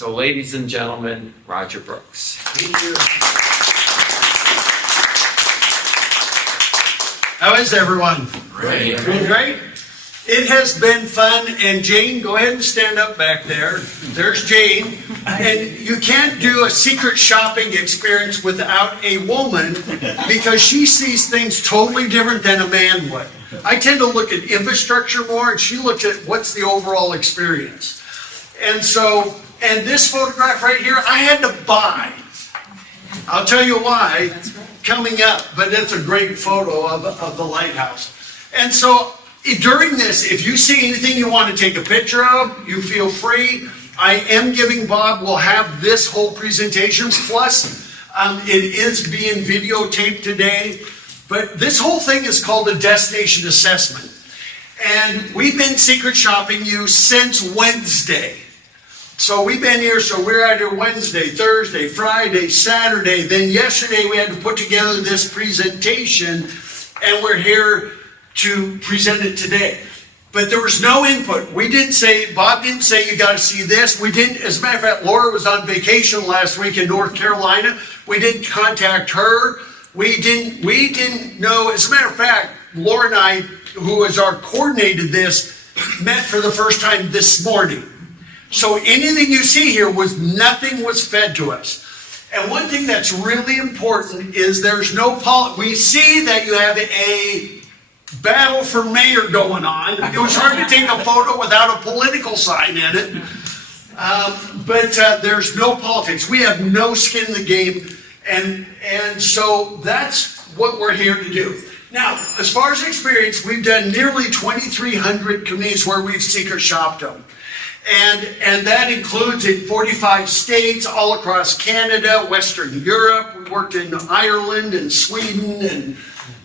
So ladies and gentlemen, Roger Brooks. Thank you. How is everyone? Great. Doing great? It has been fun, and Jane, go ahead and stand up back there. There's Jane. And you can't do a secret shopping experience without a woman because she sees things totally different than a man would. I tend to look at infrastructure more, and she looks at what's the overall experience. And so, and this photograph right here, I had to buy. I'll tell you why coming up, but it's a great photo of the lighthouse. And so during this, if you see anything you want to take a picture of, you feel free. I am giving Bob, we'll have this whole presentation, plus it is being videotaped today. But this whole thing is called a destination assessment. And we've been secret shopping you since Wednesday. So we've been here, so we're out here Wednesday, Thursday, Friday, Saturday. Then yesterday we had to put together this presentation, and we're here to present it today. But there was no input. We didn't say, Bob didn't say you got to see this. We didn't, as a matter of fact, Laura was on vacation last week in North Carolina. We didn't contact her. We didn't know, as a matter of fact, Laura and I, who was our coordinated this, met for the first time this morning. So anything you see here nothing was fed to us. And one thing that's really important is there's no we see that you have a battle for mayor going on. It was hard to take a photo without a political sign in it. But there's no politics. We have no skin in the game. And so that's what we're here to do. Now, as far as experience, we've done nearly 2,300 communities where we've secret shopped them. And that includes in 45 states, all across Canada, Western Europe. We worked in Ireland and Sweden and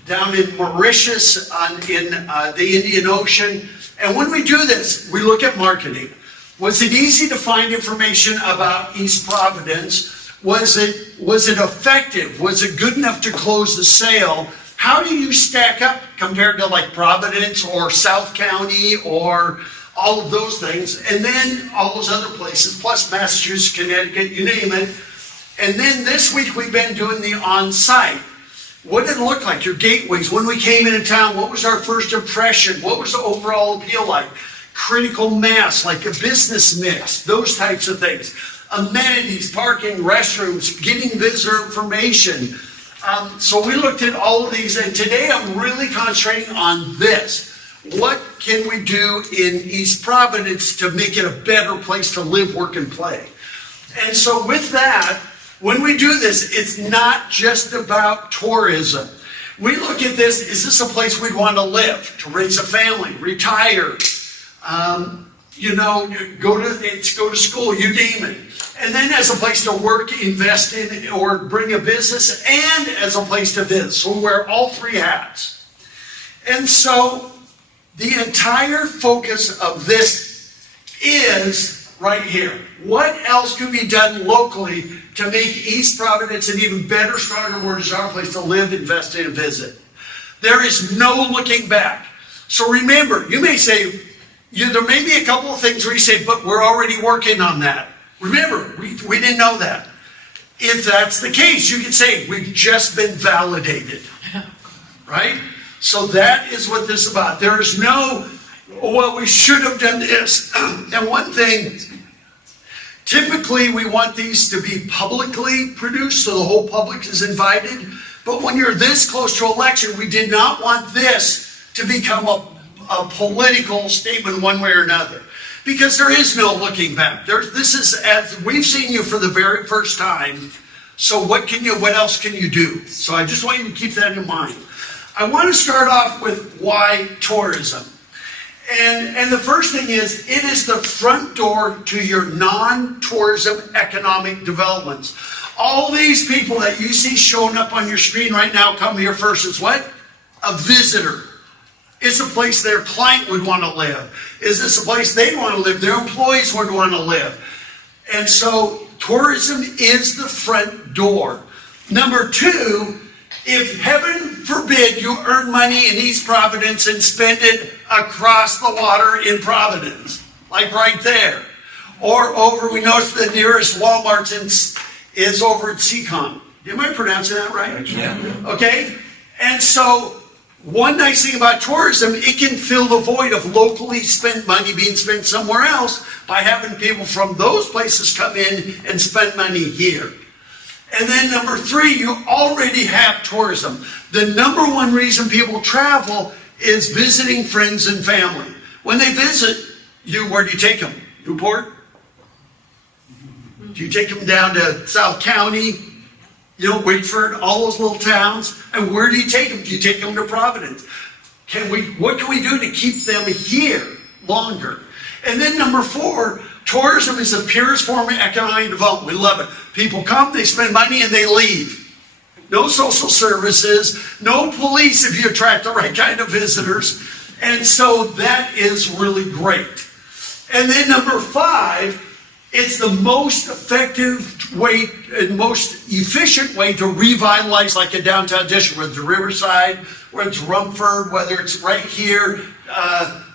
down in Mauritius in the Indian Ocean. And when we do this, we look at marketing. Was it easy to find information about East Providence? Was it effective? Was it good enough to close the sale? How do you stack up compared to like Providence or South County or all of those things, and then all those other places, plus Massachusetts, Connecticut, you name it. And then this week we've been doing the on-site. What did it look like? Your gateways. When we came into town, what was our first impression? What was the overall appeal like? Critical mass, like a business mix, those types of things. Amenities, parking, restrooms, getting visitor information. So we looked at all of these, and today I'm really concentrating on this. What can we do in East Providence to make it a better place to live, work, and play? And so with that, when we do this, it's not just about tourism. We look at this, is this a place we'd want to live, to raise a family, retire, go to school, you name it. And then as a place to work, invest in, or bring a business, and as a place to visit. So we wear all three hats. And so the entire focus of this is right here. What else can be done locally to make East Providence an even better, stronger, more desirable place to live, invest in, and visit? There is no looking back. So remember, you may say, there may be a couple of things where you say, but we're already working on that. Remember, we didn't know that. If that's the case, you can say, we've just been validated, right? So that is what this is about. There is no, well, we should have done this. And one thing, typically we want these to be publicly produced so the whole public is invited. But when you're this close to election, we did not want this to become a political statement one way or another. Because there is no looking back. This is, as we've seen you for the very first time. So what else can you do? So I just want you to keep that in mind. I want to start off with why tourism. And the first thing is, it is the front door to your non-tourism economic developments. All these people that you see showing up on your screen right now come here first as what? A visitor. It's a place their client would want to live. Is this a place they want to live? Their employees would want to live. And so tourism is the front door. Number two, if heaven forbid you earn money in East Providence and spend it across the water in Providence, like right there, Or over, we noticed the nearest Walmart is over at Seacon. Am I pronouncing that right? Yeah. Okay? And so, one nice thing about tourism, it can fill the void of locally spent money being spent somewhere else by having people from those places come in and spend money here. And then number three, you already have tourism. The number one reason people travel is visiting friends and family. When they visit you, where do you take them? Newport? Do you take them down to South County? Wakeford, all those little towns? And where do you take them? Do you take them to Providence? What can we do to keep them here longer? And then number four, tourism is the purest form of economic development. We love it. People come, they spend money, and they leave. No social services, no police if you attract the right kind of visitors. And so that is really great. And then number five, it's the most effective way and most efficient way to revitalize like a downtown district, whether it's Riverside, whether it's Rumford, whether it's right here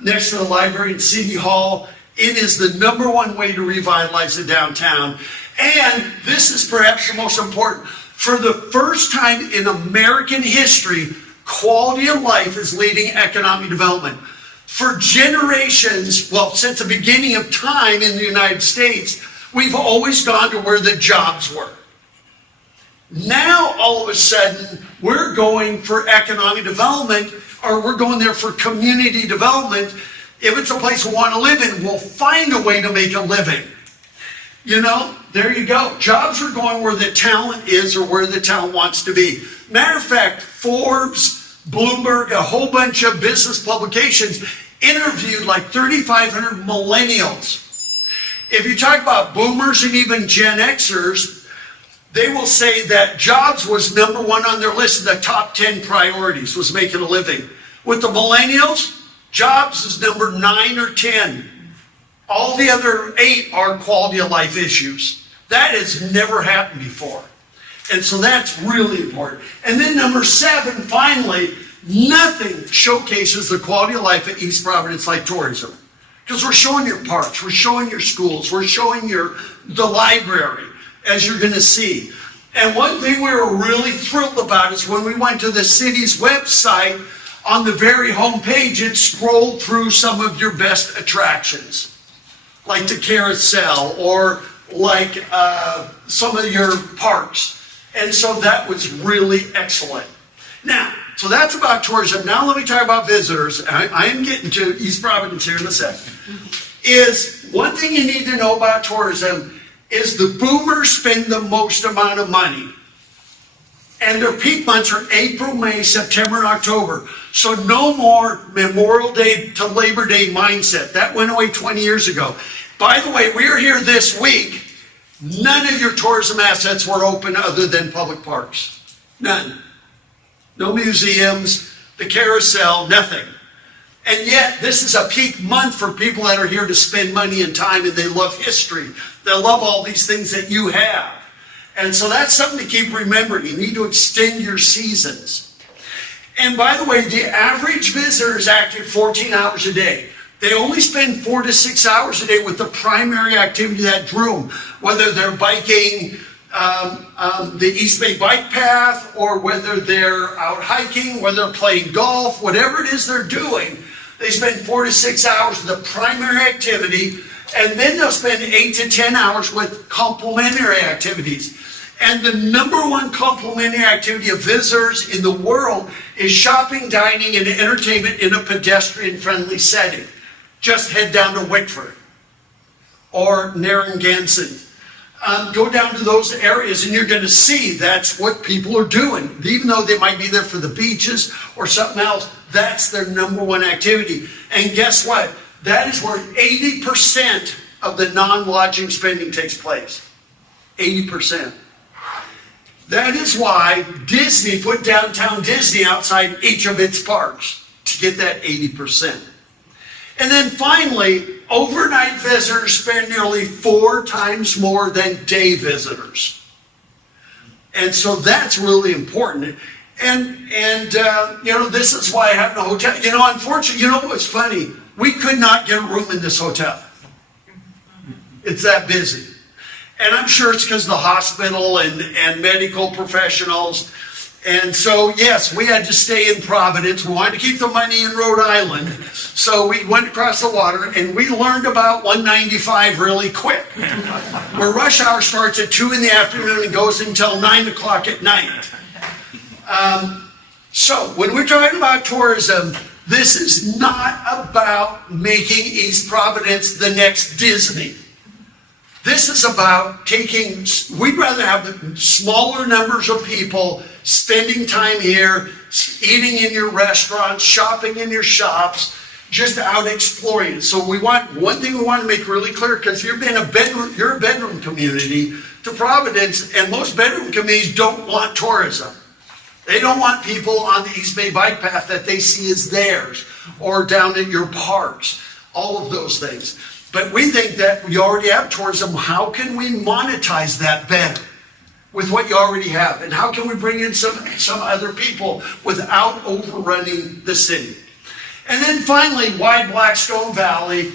next to the library and City Hall. It is the number one way to revitalize the downtown. And this is perhaps the most important. For the first time in American history, quality of life is leading economic development. For generations, well, since the beginning of time in the United States, we've always gone to where the jobs were. Now, all of a sudden, we're going for economic development, or we're going there for community development. If it's a place we want to live in, we'll find a way to make a living. There you go. Jobs are going where the talent is or where the talent wants to be. Matter of fact, Forbes, Bloomberg, a whole bunch of business publications interviewed like 3,500 millennials. If you talk about boomers and even Gen Xers, they will say that jobs was number one on their list of the top 10 priorities, was making a living. With the millennials, jobs is number 9 or 10. All the other 8 are quality of life issues. That has never happened before. And so that's really important. And then number 7, finally, nothing showcases the quality of life at East Providence like tourism. Because we're showing your parks, we're showing your schools, we're showing the library, as you're going to see. And one thing we were really thrilled about is when we went to the city's website, on the very home page, it scrolled through some of your best attractions, like the carousel or like some of your parks. And so that was really excellent. Now, so that's about tourism. Now let me talk about visitors. I am getting to East Providence here in a second. Is one thing you need to know about tourism is the boomers spend the most amount of money. And their peak months are April, May, September, and October. So no more Memorial Day to Labor Day mindset. That went away 20 years ago. By the way, we are here this week. None of your tourism assets were open other than public parks. None. No museums, the carousel, nothing. And yet, this is a peak month for people that are here to spend money and time, and they love history. They love all these things that you have. And so that's something to keep remembering. You need to extend your seasons. And by the way, the average visitor is active 14 hours a day. They only spend 4 to 6 hours a day with the primary activity that drew them, whether they're biking the East Bay Bike Path, or whether they're out hiking, whether they're playing golf, whatever it is they're doing, they spend 4 to 6 hours with the primary activity, and then they'll spend 8 to 10 hours with complementary activities. And the number one complementary activity of visitors in the world is shopping, dining, and entertainment in a pedestrian-friendly setting. Just head down to Wickford or Narragansett. Go down to those areas and you're going to see that's what people are doing. Even though they might be there for the beaches or something else, that's their number one activity. And guess what? That is where 80% of the non-lodging spending takes place. 80%. That is why Disney put Downtown Disney outside each of its parks to get that 80%. And then finally, overnight visitors spend nearly 4 times more than day visitors. And so that's really important. And this is why having a hotel, unfortunately, what's funny? We could not get a room in this hotel. It's that busy. And I'm sure it's because of the hospital and medical professionals. And so, yes, we had to stay in Providence. We wanted to keep the money in Rhode Island. So we went across the water and we learned about 195 really quick. Where rush hour starts at 2 in the afternoon and goes until 9 o'clock at night. So when we're talking about tourism, this is not about making East Providence the next Disney. This is about we'd rather have smaller numbers of people spending time here, eating in your restaurants, shopping in your shops, just out exploring. So one thing we want to make really clear, because you're a bedroom community to Providence, and most bedroom communities don't want tourism. They don't want people on the East Bay bike path that they see as theirs, or down at your parks, all of those things. But we think that we already have tourism. How can we monetize that better with what you already have? And how can we bring in some other people without overrunning the city? And then finally, why Blackstone Valley?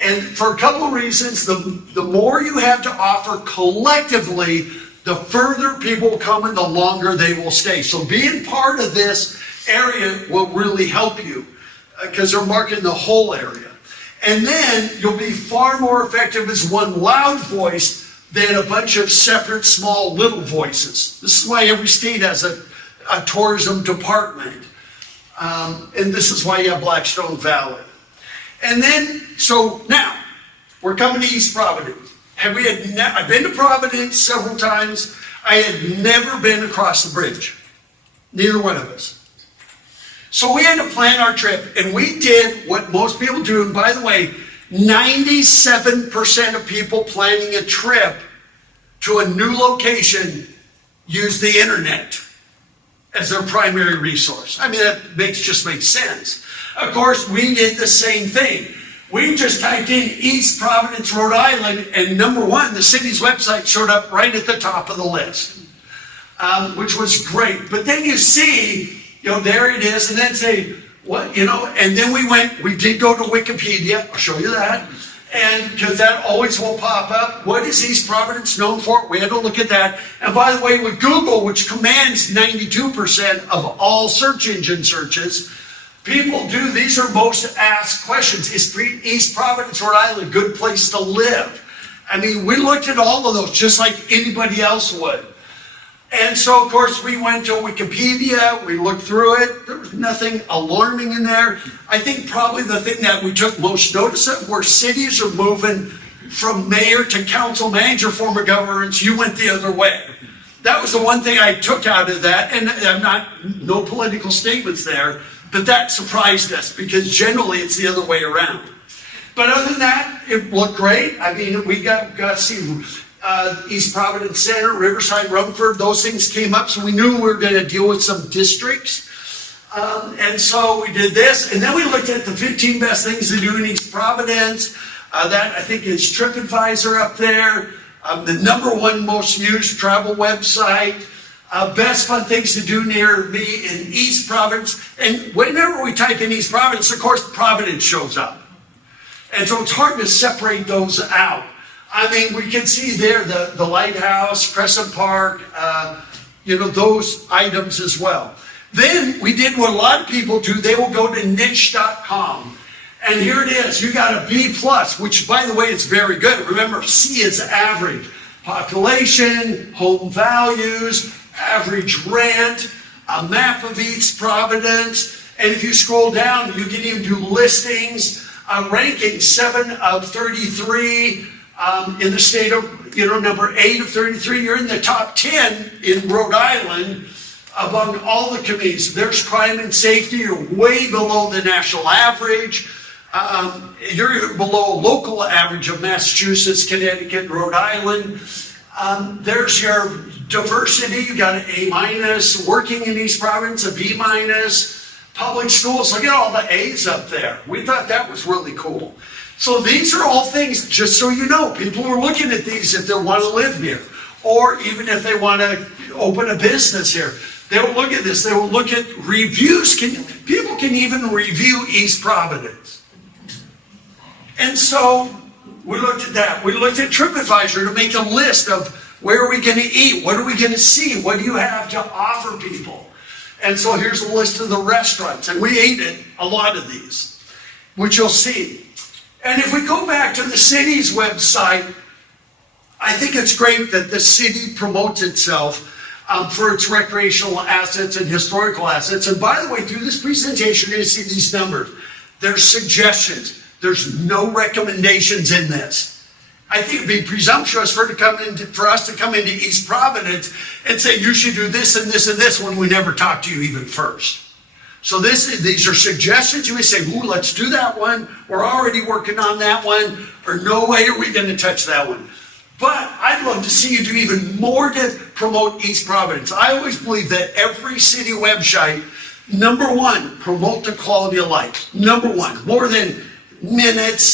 And for a couple of reasons, the more you have to offer collectively, the further people come and the longer they will stay. So being part of this area will really help you because they're marketing the whole area. And then you'll be far more effective as one loud voice than a bunch of separate small little voices. This is why every state has a tourism department. And this is why you have Blackstone Valley. And then, so now, we're coming to East Providence. I've been to Providence several times. I had never been across the bridge. Neither one of us. So we had to plan our trip, and we did what most people do. And by the way, 97% of people planning a trip to a new location use the internet as their primary resource. I mean, that just makes sense. Of course, we did the same thing. We just typed in East Providence, Rhode Island, and number one, the city's website showed up right at the top of the list, which was great. But then you see, there it is, and then say, what, and then we did go to Wikipedia. I'll show you that. And because that always will pop up. What is East Providence known for? We had to look at that. And by the way, with Google, which commands 92% of all search engine searches, people these are most asked questions. Is East Providence, Rhode Island a good place to live? I mean, we looked at all of those just like anybody else would. And so, of course, we went to Wikipedia, we looked through it, there was nothing alarming in there. I think probably the thing that we took most notice of were cities are moving from mayor to council manager form of governance. You went the other way. That was the one thing I took out of that, and no political statements there, but that surprised us because generally it's the other way around. But other than that, it looked great. I mean, we got to see East Providence Center, Riverside, Rumford, those things came up, so we knew we were going to deal with some districts. And so we did this, and then we looked at the 15 best things to do in East Providence. That, I think, is TripAdvisor up there, the #1 most used travel website, best fun things to do near me in East Providence. And whenever we type in East Providence, of course, Providence shows up. And so it's hard to separate those out. I mean, we can see there the lighthouse, Crescent Park, those items as well. Then we did what a lot of people do. They will go to niche.com. And here it is. You got a B+, which, by the way, is very good. Remember, C is average. Population, home values, average rent, a map of East Providence. And if you scroll down, you can even do listings, ranking 7 of 33. In the state of, number 8 of 33, you're in the top 10 in Rhode Island among all the communities. There's crime and safety, you're way below the national average. You're below local average of Massachusetts, Connecticut, Rhode Island. There's your diversity, you got an A-, working in East Providence, a B-. Public schools, look at all the A's up there. We thought that was really cool. So these are all things, just so you know, people are looking at these if they want to live here, or even if they want to open a business here. They will look at this, they will look at reviews. People can even review East Providence. And so We looked at that. We looked at TripAdvisor to make a list of where are we going to eat? What are we going to see? What do you have to offer people? And so here's a list of the restaurants. And we ate at a lot of these, which you'll see. And if we go back to the city's website, I think it's great that the city promotes itself for its recreational assets and historical assets. And by the way, through this presentation, you're going to see these numbers. There's suggestions. There's no recommendations in this. I think it'd be presumptuous for us to come into East Providence and say, you should do this and this and this when we never talked to you even first. So these are suggestions. You may say, ooh, let's do that one. We're already working on that one. Or no way are we going to touch that one. But I'd love to see you do even more to promote East Providence. I always believe that every city website, number one, promote the quality of life. Number one, more than minutes,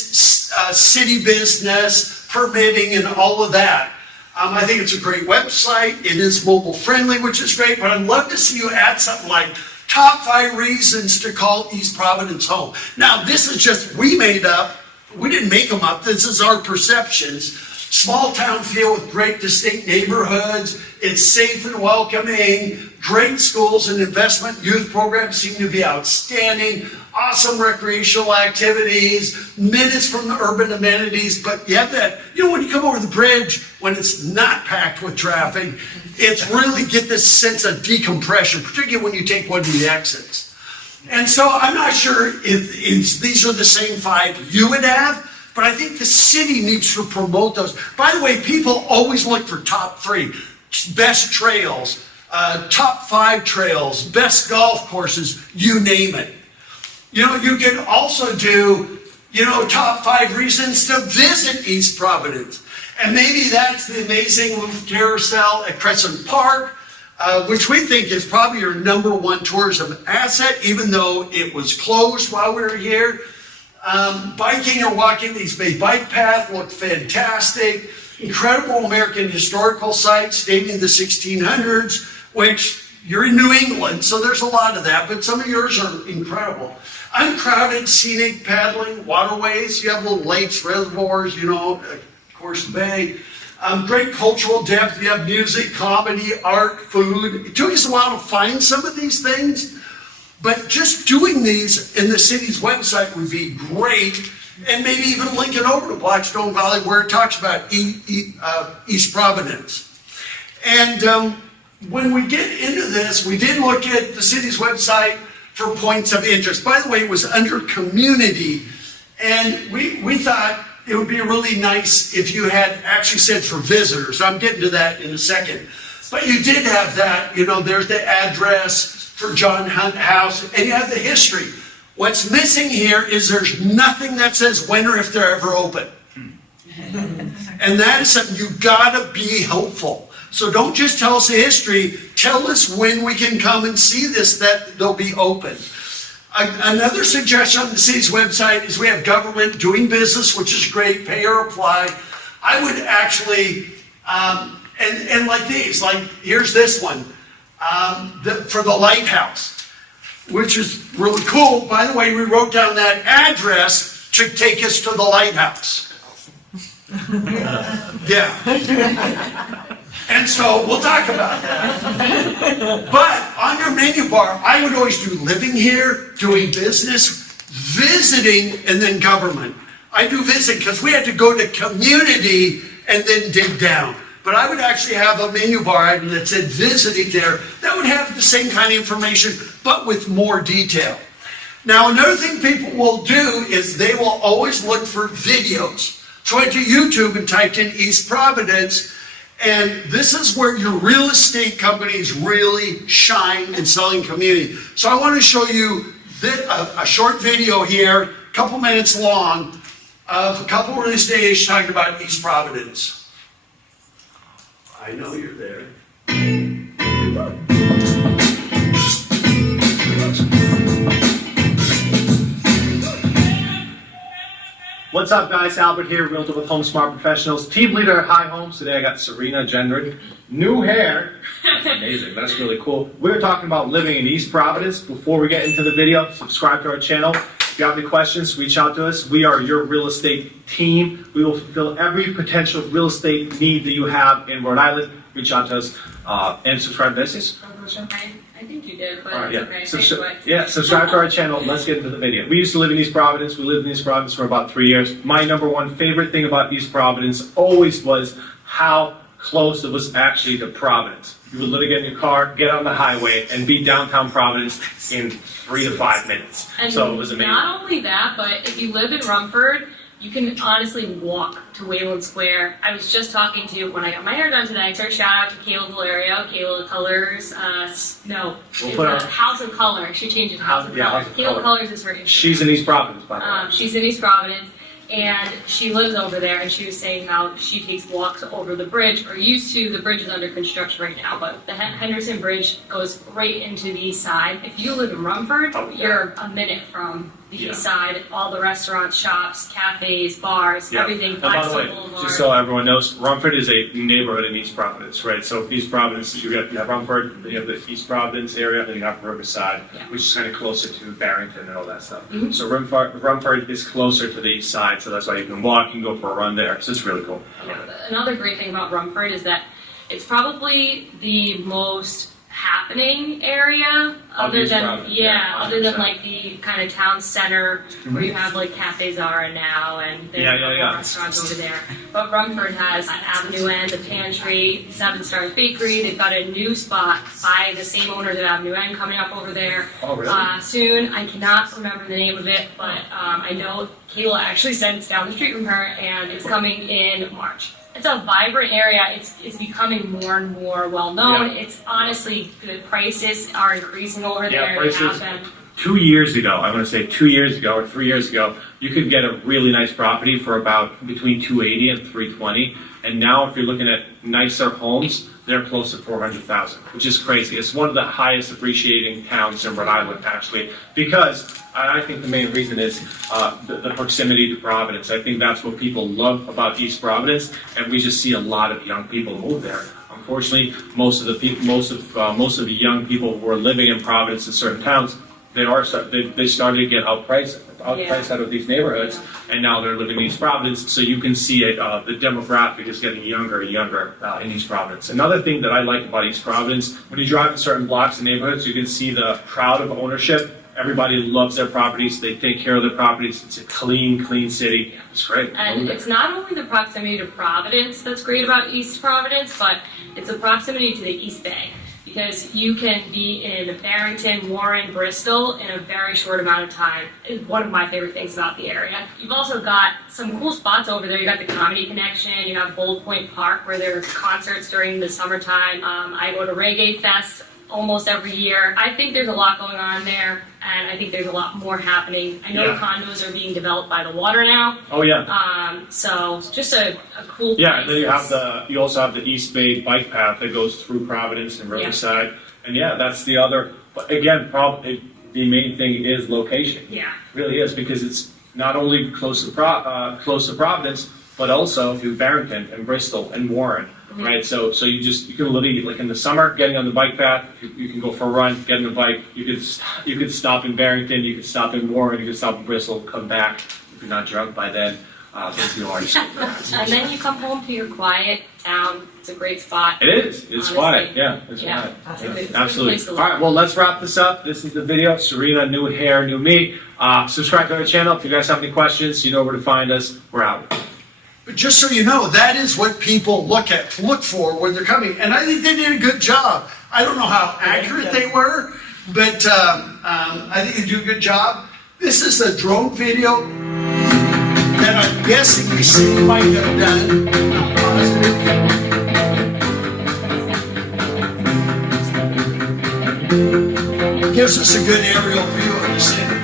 city business, permitting, and all of that. I think it's a great website. It is mobile friendly, which is great, but I'd love to see you add something like top 5 reasons to call East Providence home. Now, this is just, we made up. We didn't make them up. This is our perceptions. Small town feel with great distinct neighborhoods. It's safe and welcoming. Great schools and investment youth programs seem to be outstanding. Awesome recreational activities. Minutes from the urban amenities. But you have that, when you come over the bridge, when it's not packed with traffic, it's really get this sense of decompression, particularly when you take one of the exits. And so I'm not sure if these are the same 5 you would have, but I think the city needs to promote those. By the way, people always look for top 3, best trails, top 5 trails, best golf courses, you name it. You can also do, top 5 reasons to visit East Providence. And maybe that's the amazing roof carousel at Crescent Park, which we think is probably your number 1 tourism asset, even though it was closed while we were here. Biking or walking the East Bay Bike Path looked fantastic. Incredible American historical sites dating the 1600s, which you're in New England, so there's a lot of that, but some of yours are incredible. Uncrowded, scenic paddling waterways. You have little lakes, reservoirs, of course, the bay. Great cultural depth. You have music, comedy, art, food. It took us a while to find some of these things, but just doing these in the city's website would be great, and maybe even link it over to Blackstone Valley where it talks about East Providence. And when we get into this, we did look at the city's website for points of interest. By the way, it was under community, and we thought it would be really nice if you had actually said for visitors. I'm getting to that in a second. But you did have that, there's the address for John Hunt House, and you have the history. What's missing here is there's nothing that says when or if they're ever open. And that is something you gotta be hopeful. So don't just tell us the history, tell us when we can come and see this, that they'll be open. Another suggestion on the city's website is we have government doing business, which is great, pay or apply. I would actually, and like these, here's this one, for the lighthouse, which is really cool. By the way, we wrote down that address to take us to the lighthouse. Yeah. And so we'll talk about that. But on your menu bar, I would always do living here, doing business, visiting, and then government. I do visit because we had to go to community and then dig down. But I would actually have a menu bar item that said visiting there. That would have the same kind of information, but with more detail. Now, another thing people will do is they will always look for videos. So I went to YouTube and typed in East Providence, and this is where your real estate companies really shine in selling community. So I want to show you a short video here, a couple minutes long, of a couple real estate agents talking about East Providence. I know you're there. What's up, guys? Albert here, Realtor with Home Smart Professionals, team leader at High Homes. Today I got Serena Gendron. New hair. That's amazing. That's really cool. We're talking about living in East Providence. Before we get into the video, subscribe to our channel. If you have any questions, reach out to us. We are your real estate team. We will fulfill every potential real estate need that you have in Rhode Island. Reach out to us and subscribe to this. I think you did, but All right, it's okay. Subscribe to our channel. Let's get into the video. We used to live in East Providence. We lived in East Providence for about 3 years. My number one favorite thing about East Providence always was how close it was actually to Providence. You would literally get in your car, get on the highway, and be downtown Providence in 3 to 5 minutes. And So it was amazing. not only that, but if you live in Rumford, you can honestly walk to Wayland Square. I was just talking to, when I got my hair done today, so shout out to Kayla Valerio, Kayla Colors, We'll put her- House of Color. She changed it to House of Yeah, Color. House of Kayla Color. Colors is her Instagram. She's in East Providence, by the way. She's in East Providence, and she lives over there, and she was saying how she takes walks over the bridge, or used to. The bridge is under construction right now, but the Henderson Bridge goes right into the east side. If you live in Rumford, Oh, yeah. you're a minute from the Yeah. east side. All the restaurants, shops, cafes, bars, Yeah. everything. And by the way, Blackstone Boulevard. just so everyone knows, Rumford is a neighborhood in East Providence, right? So East Providence, you have Rumford, then you have the East Providence area, then you have Riverside, Yeah. which is kind of closer to Barrington and all that stuff. Mhm. So Rumford is closer to the east side, so that's why you can walk, you can go for a run there. So it's really cool. Another great thing about Rumford is that it's probably the most happening area other East than Providence, yeah, other than 100%. like the kind of town center where you have like Cafe Zara now and there's Yeah, a couple yeah. restaurants over there. But Rumford has Avenue N, the Pantry, Seven Stars Bakery. They've got a new spot by the same owners of Avenue N coming up over there Oh, really? soon. I cannot remember the name of it, but I know Kayla actually said it's down the street from her and it's coming in March. It's a vibrant area. It's becoming more and more well known. Yeah. It's honestly, the prices are increasing over Yeah, there. They prices- have been. 2 years ago, I want to say 2 years ago or 3 years ago, you could get a really nice property for about between $280 and $320. And now if you're looking at nicer homes, they're close to $400,000, which is crazy. It's one of the highest appreciating towns in Rhode Island, actually, because I think the main reason is the proximity to Providence. I think that's what people love about East Providence, and we just see a lot of young people move there. Unfortunately, most of the young people who are living in Providence in certain towns, they started to get outpriced out of these neighborhoods, and now they're living in East Providence. So you can see it. The demographic is getting younger and younger in East Providence. Another thing that I like about East Providence, when you drive in certain blocks and neighborhoods, you can see the crowd of ownership. Everybody loves their properties. They take care of their properties. It's a clean city. It's great. And it's not only the proximity to Providence that's great about East Providence, but it's the proximity to the East Bay. Because you can be in Barrington, Warren, Bristol in a very short amount of time. It's one of my favorite things about the area. You've also got some cool spots over there. You got the Comedy Connection. You have Bold Point Park where there are concerts during the summertime. I go to Reggae Fest almost every year. I think there's a lot going on there, and I think there's a lot more happening. I know Yeah. condos are being developed by the water now. Oh yeah. So just a cool place. Yeah, and then you also have the East Bay bike path that goes through Providence and Riverside, and yeah, that's the other. But again, the main thing is location. Yeah. It really is, because it's not only close to Providence, but also to Barrington and Bristol and Warren, right? So you can literally, like in the summer, getting on the bike path, you can go for a run, get on the bike. You could stop in Barrington, you could stop in Warren, you could stop in Bristol, come back. If you're not drunk by then, you already stopped there. And then you come home to your quiet town. It's a great spot. It is. It's Honestly. quiet. Yeah, it's Yeah. quiet. It's Yeah, a good absolutely. place to All live. right, well, let's wrap this up. This is the video. Serena, new hair, new me. Subscribe to our channel. If you guys have any questions, you know where to find us. We're out. But just so you know, that is what people look for when they're coming. And I think they did a good job. I don't know how accurate they were, but I think they do a good job. This is a drone video that I'm guessing we see might have done. Not positive. Gives us a good aerial view of the city.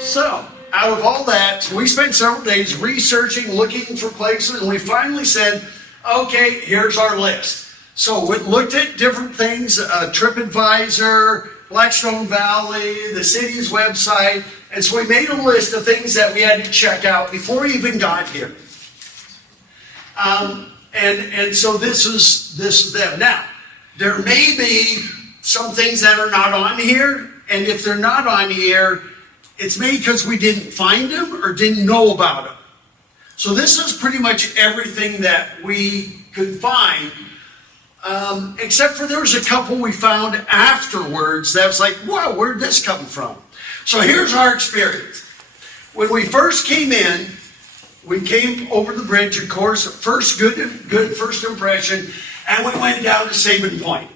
So, out of all that, we spent several days researching, looking for places, and we finally said, okay, here's our list. So we looked at different things, TripAdvisor, Blackstone Valley, the city's website, and so we made a list of things that we had to check out before we even got here. And so this is them. Now, there may be some things that are not on here, and if they're not on here, it's maybe because we didn't find them or didn't know about them. So this is pretty much everything that we could find, except for there was a couple we found afterwards that was like, wow, where'd this come from? So here's our experience. When we first came in, we came over the bridge, of course, first good first impression, and we went down to Sabin Point.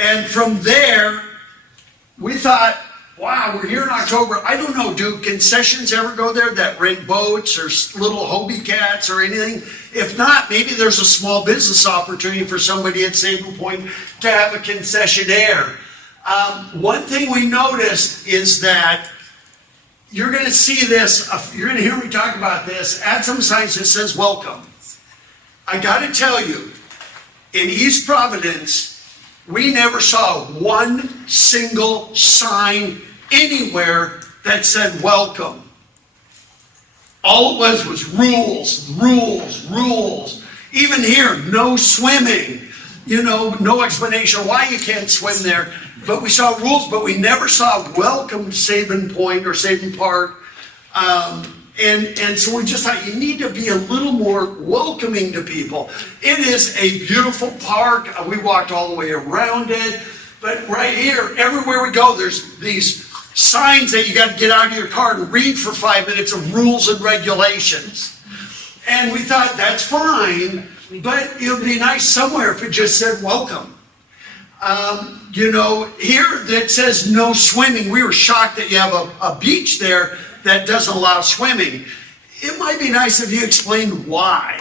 And from there, we thought, wow, we're here in October. I don't know, do concessions ever go there that rent boats or little Hobie cats or anything? If not, maybe there's a small business opportunity for somebody at Sabin Point to have a concessionaire. One thing we noticed is that you're going to see this, you're going to hear me talk about this, at some signs that says welcome. I got to tell you, in East Providence, we never saw one single sign anywhere that said welcome. All it was rules, rules, rules. Even here, no swimming. You know, no explanation why you can't swim there. But we saw rules, but we never saw welcome to Sabin Point or Sabin Park. And so we just thought you need to be a little more welcoming to people. It is a beautiful park. We walked all the way around it. But right here, everywhere we go, there's these signs that you got to get out of your car and read for 5 minutes of rules and regulations. And we thought that's fine, but it would be nice somewhere if it just said welcome. You know, here that says no swimming. We were shocked that you have a beach there that doesn't allow swimming. It might be nice if you explained why.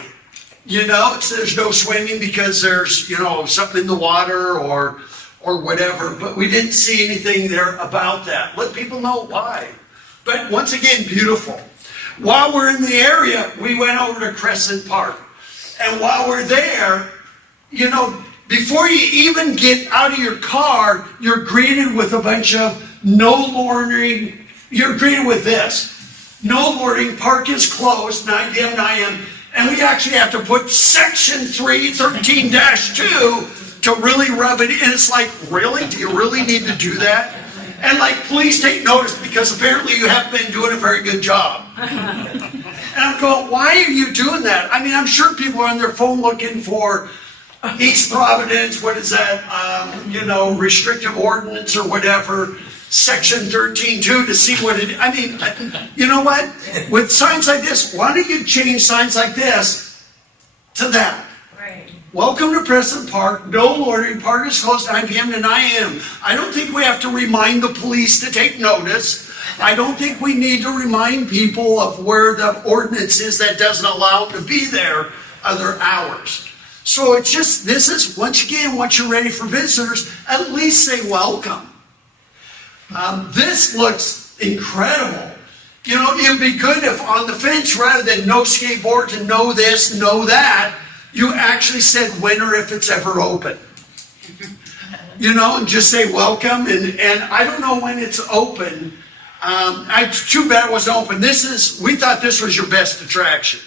You know, it says no swimming because there's, you know, something in the water or whatever, but we didn't see anything there about that. Let people know why. But once again, beautiful. While we're in the area, we went over to Crescent Park. And while we're there, you know, before you even get out of your car, you're greeted with a bunch of no loitering. You're greeted with this. No loitering, park is closed, 9 p.m., 9 a.m. And we actually have to put section 313-2 to really rub it in. And it's like, really? Do you really need to do that? And like, please take notice because apparently you haven't been doing a very good job. And I'm going, why are you doing that? I mean, I'm sure people are on their phone looking for East Providence, what is that, you know, restrictive ordinance or whatever, section 13.2 to see what it, I mean, you know what? With signs like this, why don't you change signs like this to that? Right. Welcome to Crescent Park, no loitering, park is closed 9 p.m. to 9 a.m. I don't think we have to remind the police to take notice. I don't think we need to remind people of where the ordinance is that doesn't allow them to be there other hours. So it's just, this is, once again, once you're ready for visitors, at least say welcome. This looks incredible. You know, it would be good if on the fence, rather than no skateboards and no this, no that, you actually said when or if it's ever open. You know, and just say welcome. And I don't know when it's open. It's too bad it wasn't open. We thought this was your best attraction.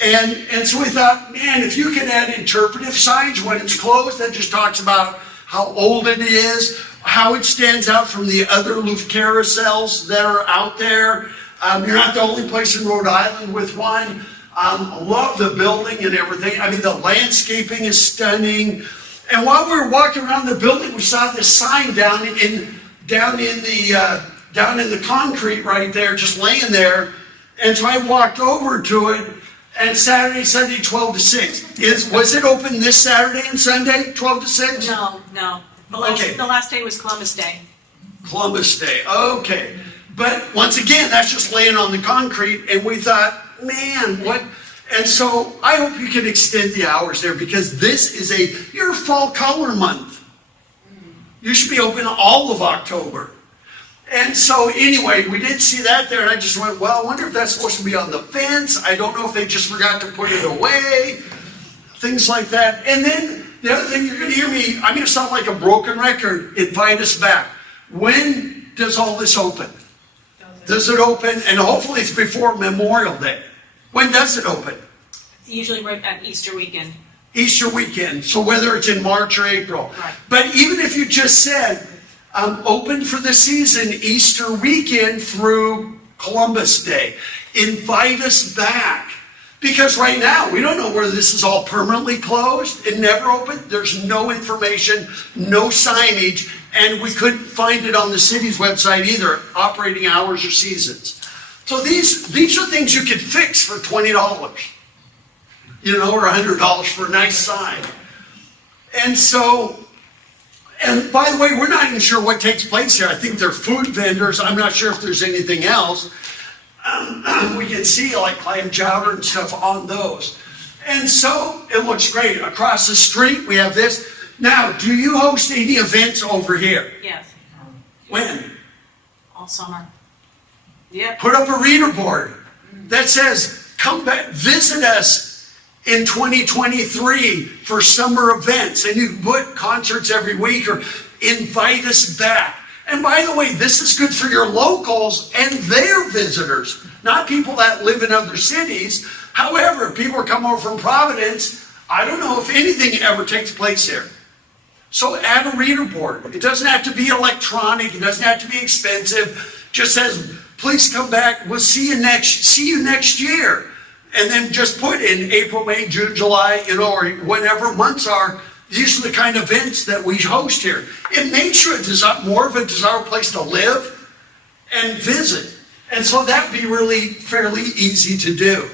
And so we thought, man, if you could add interpretive signs when it's closed, that just talks about how old it is, how it stands out from the other Louvre carousels that are out there. You're not the only place in Rhode Island with one. Love the building and everything. I mean, the landscaping is stunning. And while we were walking around the building, we saw this sign down in the down in the concrete right there, just laying there. And so I walked over to it, and Saturday, Sunday, 12 to 6. Was it open this Saturday and Sunday, 12 to 6? No. Okay. The last day was Columbus Day. Columbus Day, okay. But once again, that's just laying on the concrete, and we thought, man, what? And so I hope you can extend the hours there, because this is your fall color month. You should be open all of October. And so anyway, we did see that there, and I just went, well, I wonder if that's supposed to be on the fence. I don't know if they just forgot to put it away, things like that. And then the other thing, you're going to hear me, I'm going to sound like a broken record, invite us back. When does all this open? Does it open? And hopefully it's before Memorial Day. When does it open? Usually right at Easter weekend. Easter weekend. So whether it's in March or April. Right. But even if you just said, open for the season Easter weekend through Columbus Day, invite us back. Because right now, we don't know whether this is all permanently closed. It never opened. There's no information, no signage, and we couldn't find it on the city's website either, operating hours or seasons. So these are things you could fix for $20, or $100 for a nice sign. And by the way, we're not even sure what takes place here. I think they're food vendors. I'm not sure if there's anything else. We can see like clam chowder and stuff on those. And so it looks great. Across the street, we have this. Now, do you host any events over here? Yes, When? all summer. Yep. Put up a reader board that says, come back, visit us in 2023 for summer events. And you put concerts every week or invite us back. And by the way, this is good for your locals and their visitors, not people that live in other cities. However, if people are coming over from Providence, I don't know if anything ever takes place here. So add a reader board. It doesn't have to be electronic. It doesn't have to be expensive. Just says, please come back. We'll see you next year. And then just put in April, May, June, July, or whatever months are. These are the kind of events that we host here. It makes you more of a desirable place to live and visit. And so that'd be really fairly easy to do.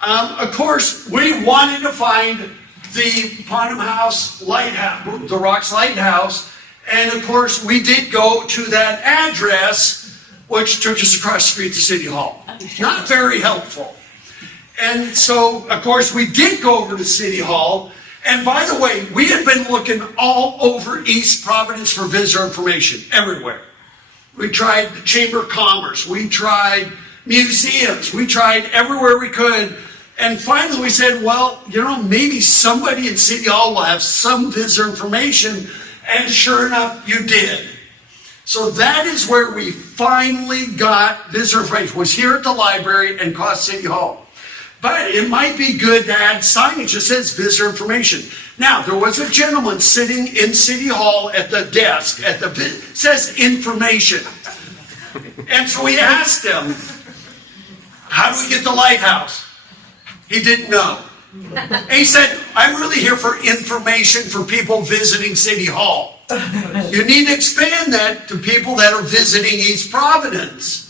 Of course, we wanted to find the Bottom House Lighthouse, the Rocks Lighthouse. And of course, we did go to that address, which took us across the street to City Hall. Not very helpful. And so, of course, we did go over to City Hall. And by the way, we had been looking all over East Providence for visitor information, everywhere. We tried the Chamber of Commerce. We tried museums. We tried everywhere we could. And finally we said, well, maybe somebody in City Hall will have some visitor information. And sure enough, you did. So that is where we finally got visitor information, was here at the library and across City Hall. But it might be good to add signage that says visitor information. Now, there was a gentleman sitting in City Hall at the desk, says information. And so we asked him, how do we get the lighthouse? He didn't know. And he said, I'm really here for information for people visiting City Hall. You need to expand that to people that are visiting East Providence.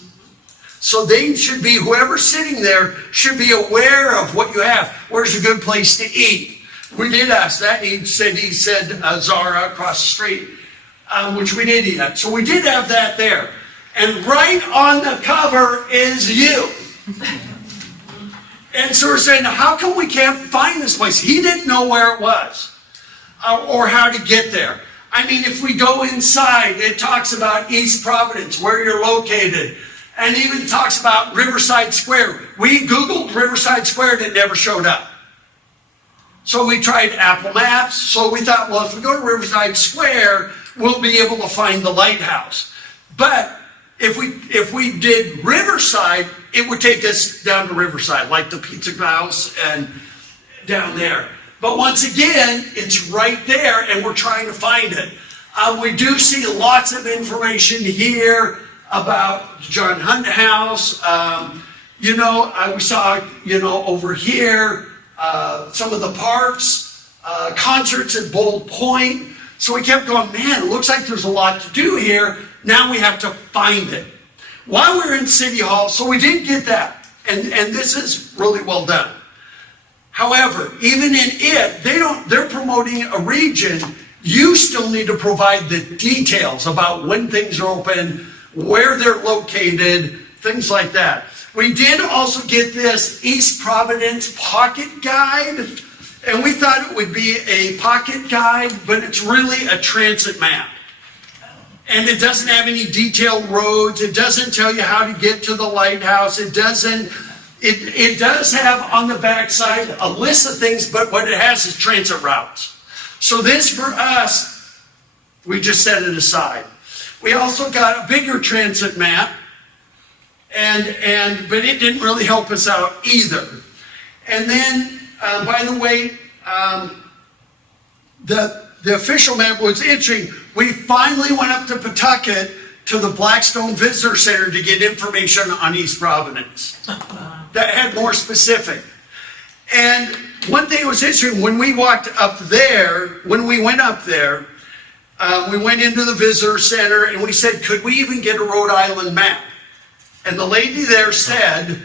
So whoever's sitting there should be aware of what you have. Where's a good place to eat? We did ask that. He said Zara across the street, which we did eat at. So we did have that there. And right on the cover is you. And so we're saying, how come we can't find this place? He didn't know where it was or how to get there. I mean, if we go inside, it talks about East Providence, where you're located. And even talks about Riverside Square. We Googled Riverside Square and it never showed up. So we tried Apple Maps. So we thought, well, if we go to Riverside Square, we'll be able to find the lighthouse. But if we did Riverside, it would take us down to Riverside, like the Pizza House and down there. But once again, it's right there and we're trying to find it. We do see lots of information here about John Hunt House. We saw, over here, some of the parks, concerts at Bold Point. So we kept going, man, it looks like there's a lot to do here. Now we have to find it. While we were in City Hall, so we didn't get that. And this is really well done. However, even in it, they're promoting a region. You still need to provide the details about when things are open, where they're located, things like that. We did also get this East Providence pocket guide, and we thought it would be a pocket guide, but it's really a transit map. And it doesn't have any detailed roads. It doesn't tell you how to get to the lighthouse. It does have on the backside a list of things, but what it has is transit routes. So this for us, we just set it aside. We also got a bigger transit map, but it didn't really help us out either. And then, by the way, the official map was interesting. We finally went up to Pawtucket to the Blackstone Visitor Center to get information on East Providence that had more specific. And one thing that was interesting, when we went up there, we went into the Visitor Center and we said, could we even get a Rhode Island map? And the lady there said,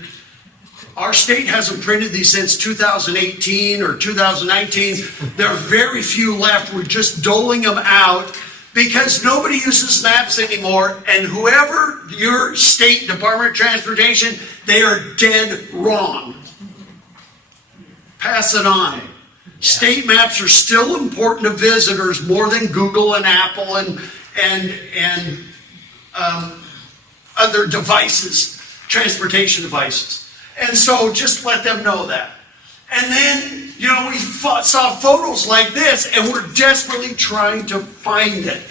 our state hasn't printed these since 2018 or 2019. There are very few left. We're just doling them out because nobody uses maps anymore. And whoever your state Department of Transportation, they are dead wrong. Pass it on. State maps are still important to visitors more than Google and Apple and other devices, transportation devices. And so just let them know that. And then, we saw photos like this and we're desperately trying to find it.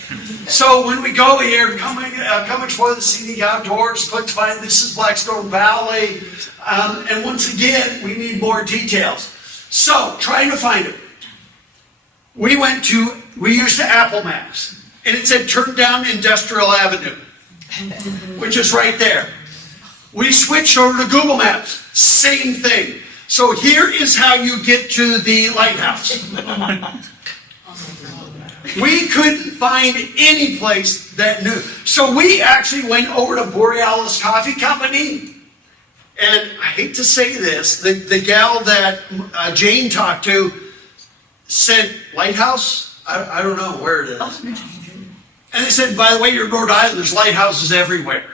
So when we go here, come explore the scenic outdoors, click to find this is Blackstone Valley. And once again, we need more details. So trying to find it. We used the Apple Maps and it said turn down Industrial Avenue, which is right there. We switched over to Google Maps, same thing. So here is how you get to the lighthouse. We couldn't find any place that knew. So we actually went over to Borealis Coffee Company. And I hate to say this, the gal that Jane talked to said, lighthouse? I don't know where it is. And they said, by the way, you're in Rhode Island, there's lighthouses everywhere.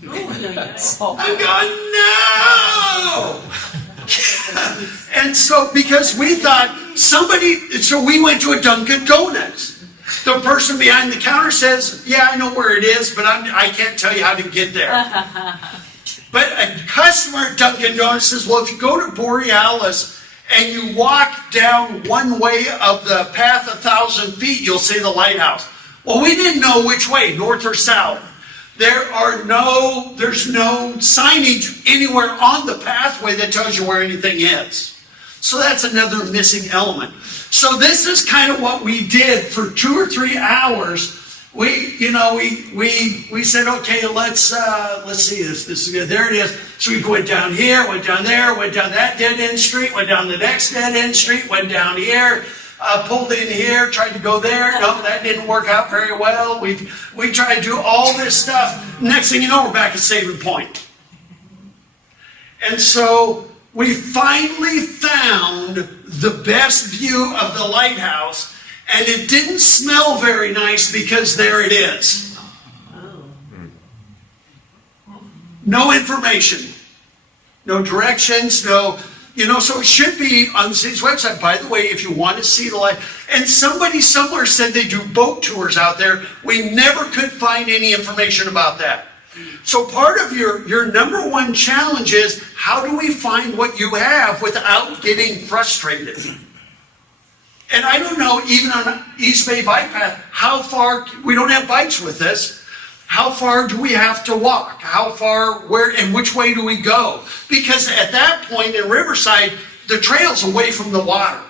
I'm going, no! And so, because we thought so we went to a Dunkin' Donuts. The person behind the counter says, yeah, I know where it is, but I can't tell you how to get there. But a customer at Dunkin' Donuts says, well, if you go to Borealis and you walk down one way of the path 1,000 feet, you'll see the lighthouse. Well, we didn't know which way, north or south. There's no signage anywhere on the pathway that tells you where anything is. So that's another missing element. So this is kind of what we did for 2 or 3 hours. We said, okay, let's see this. This is good. There it is. So we went down here, went down there, went down that dead end street, went down the next dead end street, went down here. Pulled in here, tried to go there. No, that didn't work out very well. We tried to do all this stuff. Next thing you know, we're back at Saving Point. And so we finally found the best view of the lighthouse, and it didn't smell very nice because there it is. No information, no directions, so it should be on the city's website. By the way, if you want to see the light, and somebody somewhere said they do boat tours out there. We never could find any information about that. So part of your number one challenge is, how do we find what you have without getting frustrated? And I don't know, even on East Bay Bike Path, how far, we don't have bikes with us. How far do we have to walk? How far, where, and which way do we go? Because at that point in Riverside, the trail's away from the water.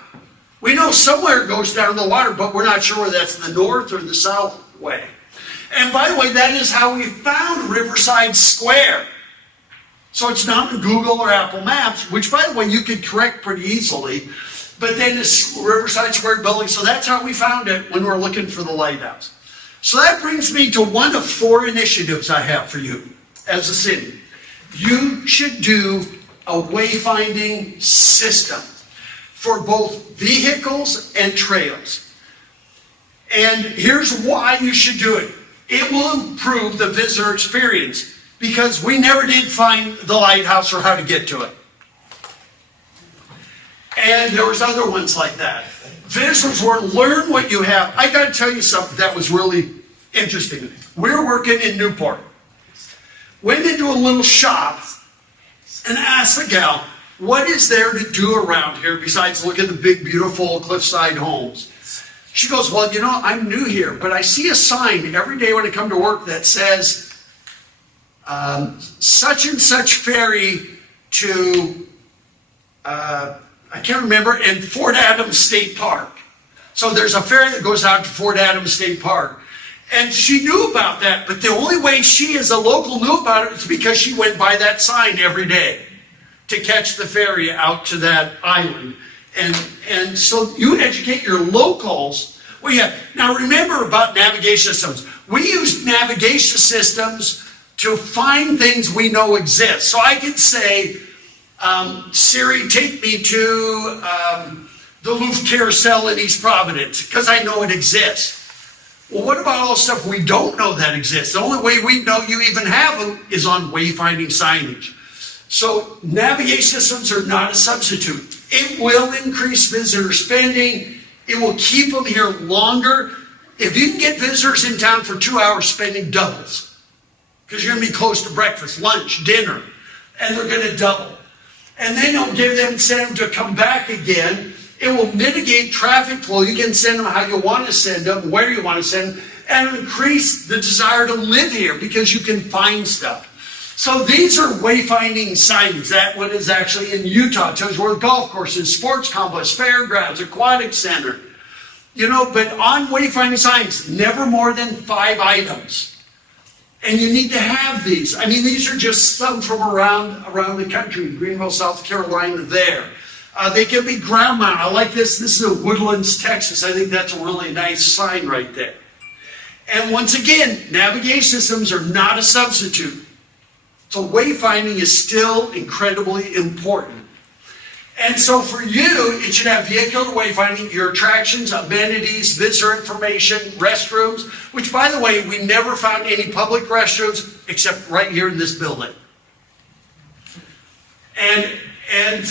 We know somewhere it goes down to the water, but we're not sure whether that's the north or the south way. And by the way, that is how we found Riverside Square. So it's not in Google or Apple Maps, which by the way, you could correct pretty easily. but then it's Riverside Square building, so that's how we found it when we're looking for the lighthouse. So that brings me to one of 4 initiatives I have for you as a city. You should do a wayfinding system for both vehicles and trails. And here's why you should do it. It will improve the visitor experience because we never did find the lighthouse or how to get to it. And there was other ones like that. Visitors were learn what you have. I got to tell you something that was really interesting. We were working in Newport. Went into a little shop and asked the gal, what is there to do around here besides look at the big, beautiful cliffside homes? She goes, well, you know, I'm new here, but I see a sign every day when I come to work that says, such and such ferry to, I can't remember, in Fort Adams State Park. So there's a ferry that goes out to Fort Adams State Park. And she knew about that, but the only way she as a local knew about it is because she went by that sign every day to catch the ferry out to that island. And so you educate your locals. Well, yeah. Now remember about navigation systems. We use navigation systems to find things we know exist. So I can say, Siri, take me to the Louvre Carousel in East Providence, because I know it exists. Well, what about all the stuff we don't know that exists? The only way we know you even have them is on wayfinding signage. So navigation systems are not a substitute. It will increase visitor spending. It will keep them here longer. If you can get visitors in town for 2 hours, spending doubles. Because you're going to be close to breakfast, lunch, dinner, and they're going to double. And then you'll give them incentive to come back again. It will mitigate traffic flow. You can send them how you want to send them, where you want to send them, and increase the desire to live here because you can find stuff. So these are wayfinding signs. That one is actually in Utah. It tells you where the golf course is, sports complex, fairgrounds, aquatic center. You know, but on wayfinding signs, never more than 5 items. And you need to have these. I mean, these are just some from around the country. Greenville, South Carolina, there. They can be ground mounted. I like this. This is in Woodlands, Texas. I think that's a really nice sign right there. And once again, navigation systems are not a substitute. So wayfinding is still incredibly important. And so for you, it should have vehicular wayfinding, your attractions, amenities, visitor information, restrooms, which, by the way, we never found any public restrooms except right here in this building. And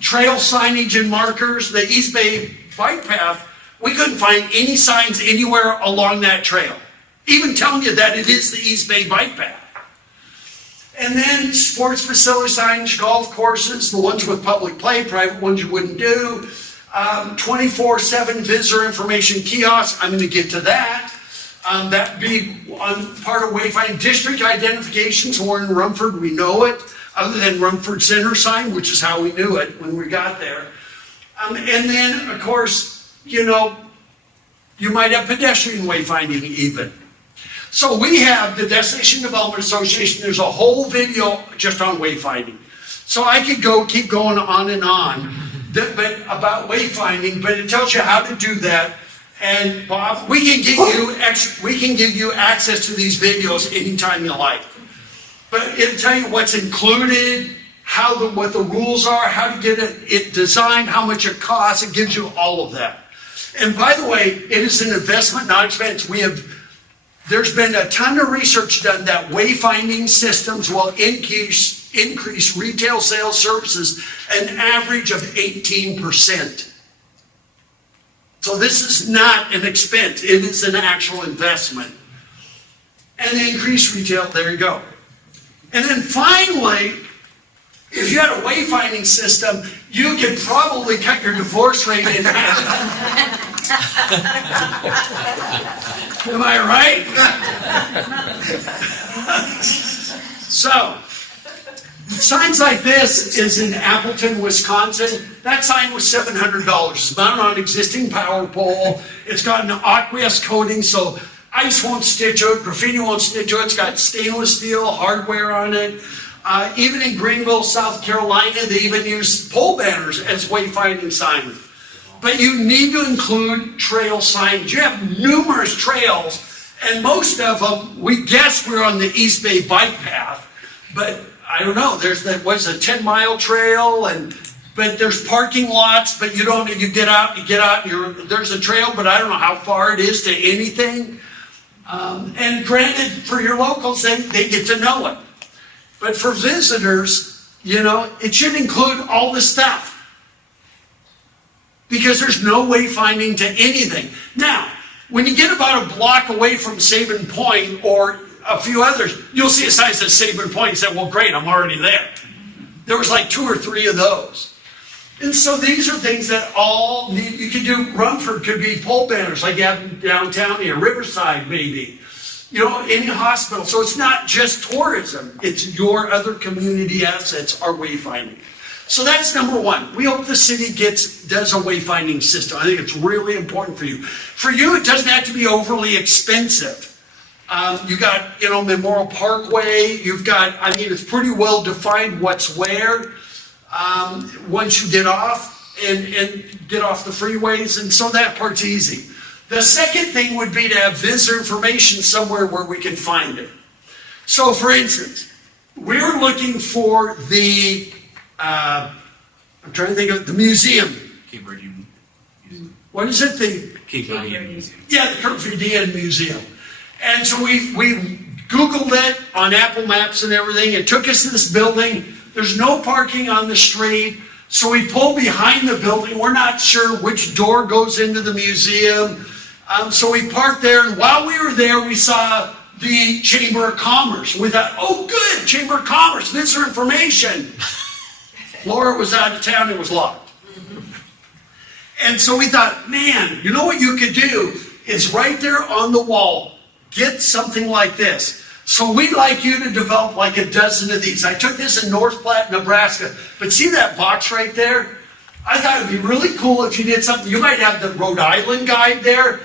trail signage and markers, the East Bay bike path, we couldn't find any signs anywhere along that trail, even telling you that it is the East Bay bike path. And then sports facility signage, golf courses, the ones with public play, private ones you wouldn't do, 24/7 visitor information kiosks, I'm going to get to that. That'd be on part of wayfinding. District identifications, we're in Rumford, we know it, other than Rumford Center sign, which is how we knew it when we got there. And then, of course, you know, you might have pedestrian wayfinding even. So we have the Destination Development Association. There's a whole video just on wayfinding. So I could keep going on and on about wayfinding, but it tells you how to do that. And Bob, we can give you access to these videos anytime you like. But it'll tell you what's included, what the rules are, how to get it designed, how much it costs. It gives you all of that. And by the way, it is an investment, not expense. There's been a ton of research done that wayfinding systems will increase retail sales services an average of 18%. So this is not an expense, it is an actual investment. And they increase retail, there you go. And then finally, if you had a wayfinding system, you could probably cut your divorce rate in half. Am I right? So, signs like this is in Appleton, Wisconsin. That sign was $700. It's mounted on an existing power pole. It's got an aqueous coating, so ice won't stitch it, graffiti won't stitch it. It's got stainless steel hardware on it. Even in Greenville, South Carolina, they even use pole banners as wayfinding signs. But you need to include trail signs. You have numerous trails, and most of them, we guess we're on the East Bay bike path, but I don't know, there's that, what's a 10-mile trail, but there's parking lots, but you get out, there's a trail, but I don't know how far it is to anything. And granted, for your locals, they get to know it. But for visitors, it should include all this stuff. Because there's no wayfinding to anything. Now, when you get about a block away from Sabin Point or a few others, you'll see a sign that says Sabin Point and say, well, great, I'm already there. There was like 2 or 3 of those. And so these are things that all need, you could do. Rumford could be pole banners like you have downtown here, Riverside maybe. Any hospital. So it's not just tourism, it's your other community assets are wayfinding. So that's number one. We hope the city does a wayfinding system. I think it's really important for you. For you, it doesn't have to be overly expensive. You got, Memorial Parkway. You've got, it's pretty well defined what's where. Once you get off and get off the freeways, and so that part's easy. The second thing would be to have visitor information somewhere where we can find it. So, for instance, we're looking for the I'm trying to think of the museum. Cape Verdean Museum. What is it? The Cape Verdean Museum. Yeah, the Cape Verdean Museum. And so we Googled it on Apple Maps and everything. It took us to this building. There's no parking on the street. So we pull behind the building. We're not sure which door goes into the museum. So we parked there. And while we were there, we saw the Chamber of Commerce. We thought, oh, good, Chamber of Commerce, visitor information. Laura was out of town, it was locked. And so we thought, man, you know what you could do is right there on the wall, get something like this. So we'd like you to develop like a dozen of these. I took this in North Platte, Nebraska. But see that box right there? I thought it'd be really cool if you did something. You might have the Rhode Island guide there,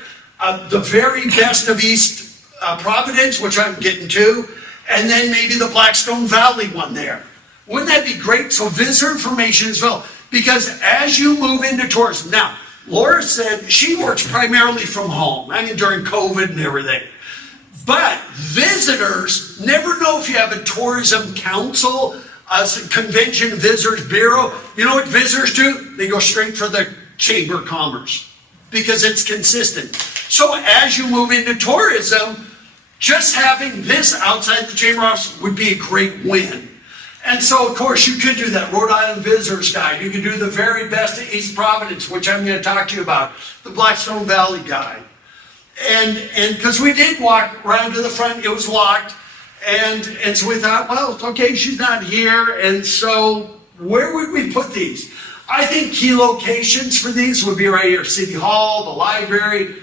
the very best of East Providence, which I'm getting to, and then maybe the Blackstone Valley one there. Wouldn't that be great? So visitor information as well. Because as you move into tourism, now, Laura said she works primarily from home. During COVID and everything. But visitors never know if you have a tourism council, a convention visitors bureau. You know what visitors do? They go straight for the Chamber of Commerce because it's consistent. So as you move into tourism, just having this outside the Chamber office would be a great win. And so, of course, you could do that Rhode Island Visitors Guide. You could do the very best of East Providence, which I'm going to talk to you about, the Blackstone Valley Guide. And because we did walk around to the front, it was locked. And so we thought, well, okay, she's not here. And so where would we put these? I think key locations for these would be right here, City Hall, the library,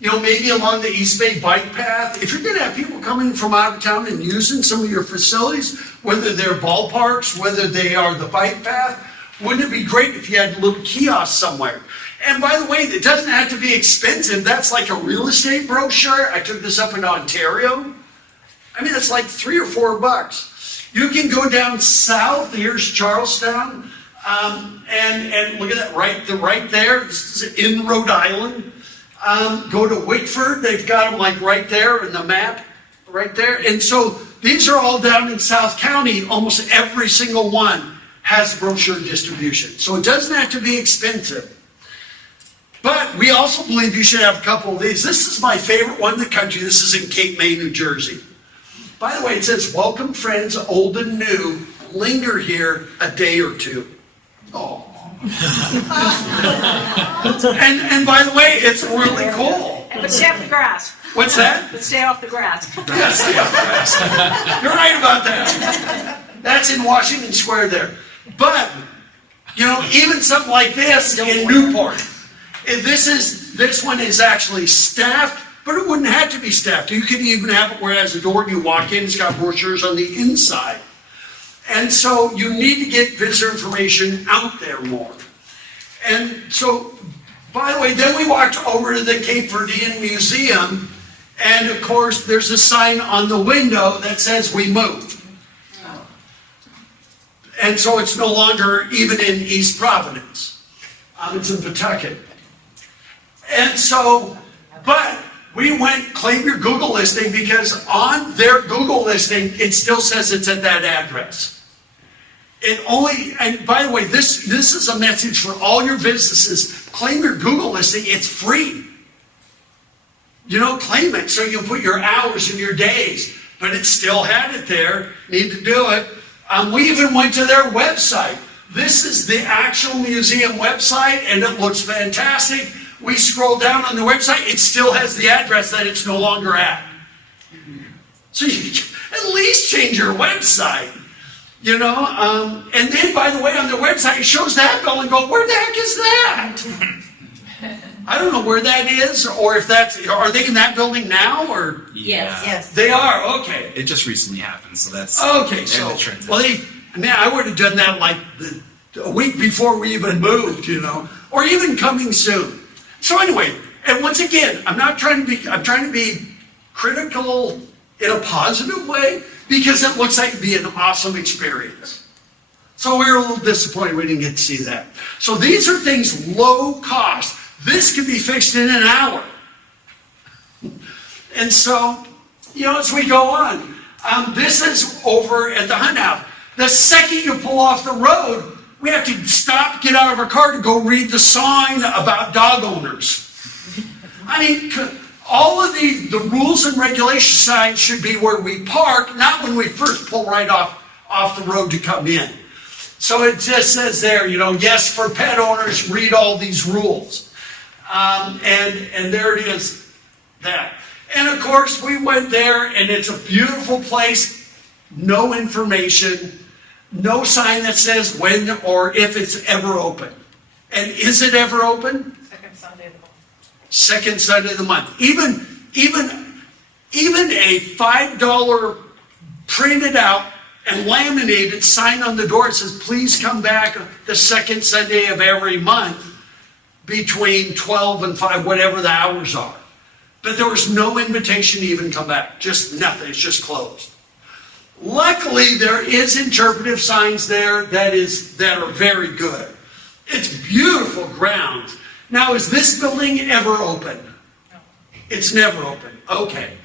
maybe along the East Bay bike path. If you're going to have people coming from out of town and using some of your facilities, whether they're ballparks, whether they are the bike path, wouldn't it be great if you had a little kiosk somewhere? And by the way, it doesn't have to be expensive. That's like a real estate brochure. I took this up in Ontario. It's like $3 or $4. You can go down south. Here's Charlestown. And look at that right there. This is in Rhode Island. Go to Wickford. They've got them like right there in the map, right there. And so these are all down in South County. Almost every single one has brochure distribution. So it doesn't have to be expensive. But we also believe you should have a couple of these. This is my favorite one in the country. This is in Cape May, New Jersey. By the way, it says, welcome friends, old and new, linger here a day or two. Oh. and by the way, it's really cool. But stay off the grass. What's that? But stay off the grass. Yeah, stay off the grass. You're right about that. That's in Washington Square there. But, even something like this in Newport. This one is actually staffed, but it wouldn't have to be staffed. You could even have it where it has a door and you walk in, it's got brochures on the inside. And so you need to get visitor information out there more. And so, by the way, then we walked over to the Cape Verdean Museum, and of course there's a sign on the window that says we moved. And so it's no longer even in East Providence. It's in Pawtucket. And so, but we went, claim your Google listing, because on their Google listing, it still says it's at that address. It only, and by the way, this is a message for all your businesses. Claim your Google listing, it's free. You know, claim it so you can put your hours and your days, but it still had it there, need to do it. We even went to their website. This is the actual museum website, and it looks fantastic. We scroll down on the website, it still has the address that it's no longer at. So you at least change your website, you know? And then, by the way, on the website, it shows that building, go, where the heck is that? I don't know where that is, or if that's, are they in that building now, or? Yes. Yes. They are, okay. It just recently happened, so that's. Okay, and so, the transition. well, I would have done that like a week before we even moved, you know, or even coming soon. So anyway, and once again, I'm trying to be critical in a positive way, because it looks like it'd be an awesome experience. So we were a little disappointed we didn't get to see that. So these are things low cost. This could be fixed in an hour. And so, you know, as we go on, this is over at the Hunt House. The second you pull off the road, we have to stop, get out of our car to go read the sign about dog owners. I mean, all of the rules and regulation signs should be where we park, not when we first pull right off the road to come in. So it just says there, you know, yes, for pet owners, read all these rules. And there it is, that. And of course, we went there, and it's a beautiful place, no information, no sign that says when or if it's ever open. And is it ever open? Second Sunday of the month. Second Sunday of the month. Even a $5 printed out and laminated sign on the door that says, please come back the second Sunday of every month between 12 and 5, whatever the hours are. But there was no invitation to even come back. Just nothing. It's just closed. Luckily, there is interpretive signs there that are very good. It's beautiful grounds. Now, is this building ever open? No. It's never open. Okay.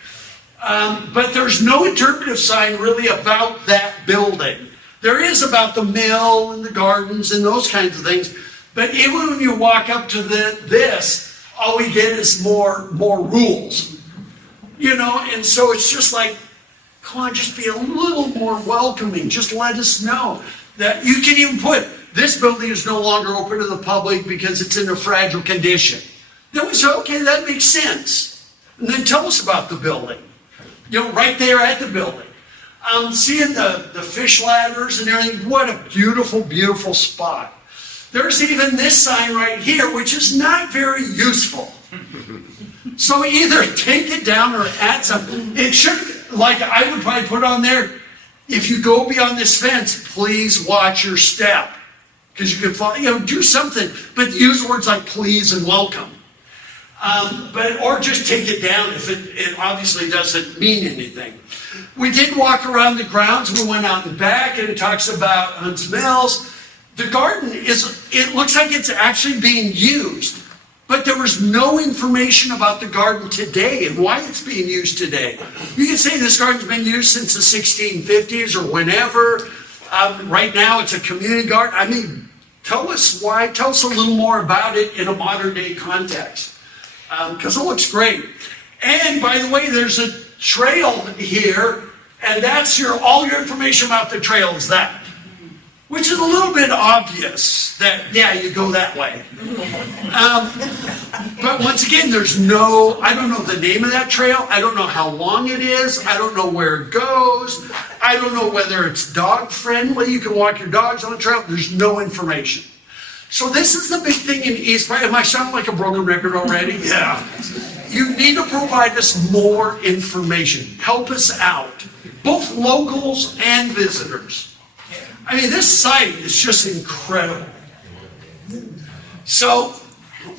But there's no interpretive sign really about that building. There is about the mill and the gardens and those kinds of things. But even when you walk up to this, all we get is more rules. You know, and so it's just like, come on, just be a little more welcoming. Just let us know that you can even put, this building is no longer open to the public because it's in a fragile condition. Then we say, okay, that makes sense. And then tell us about the building. You know, right there at the building. Seeing the fish ladders and everything, what a beautiful, beautiful spot. There's even this sign right here, which is not very useful. So either take it down or add something. It should, like I would probably put on there, if you go beyond this fence, please watch your step. Because you could fall, you know, do something, but use words like please and welcome. Or just take it down if it obviously doesn't mean anything. We did walk around the grounds. We went out and back, and it talks about Hunt's Mills. The garden it looks like it's actually being used, but there was no information about the garden today and why it's being used today. You can say this garden's been used since the 1650s or whenever. Right now it's a community garden. I mean, tell us why, tell us a little more about it in a modern day context. Because it looks great. And by the way, there's a trail here, and that's all your information about the trail is that. Which is a little bit obvious that, yeah, you go that way. But once again, I don't know the name of that trail. I don't know how long it is. I don't know where it goes. I don't know whether it's dog friendly. You can walk your dogs on the trail. There's no information. So this is the big thing in East. Am I sounding like a broken record already? Yeah. You need to provide us more information. Help us out, both locals and visitors. I mean, this site is just incredible. So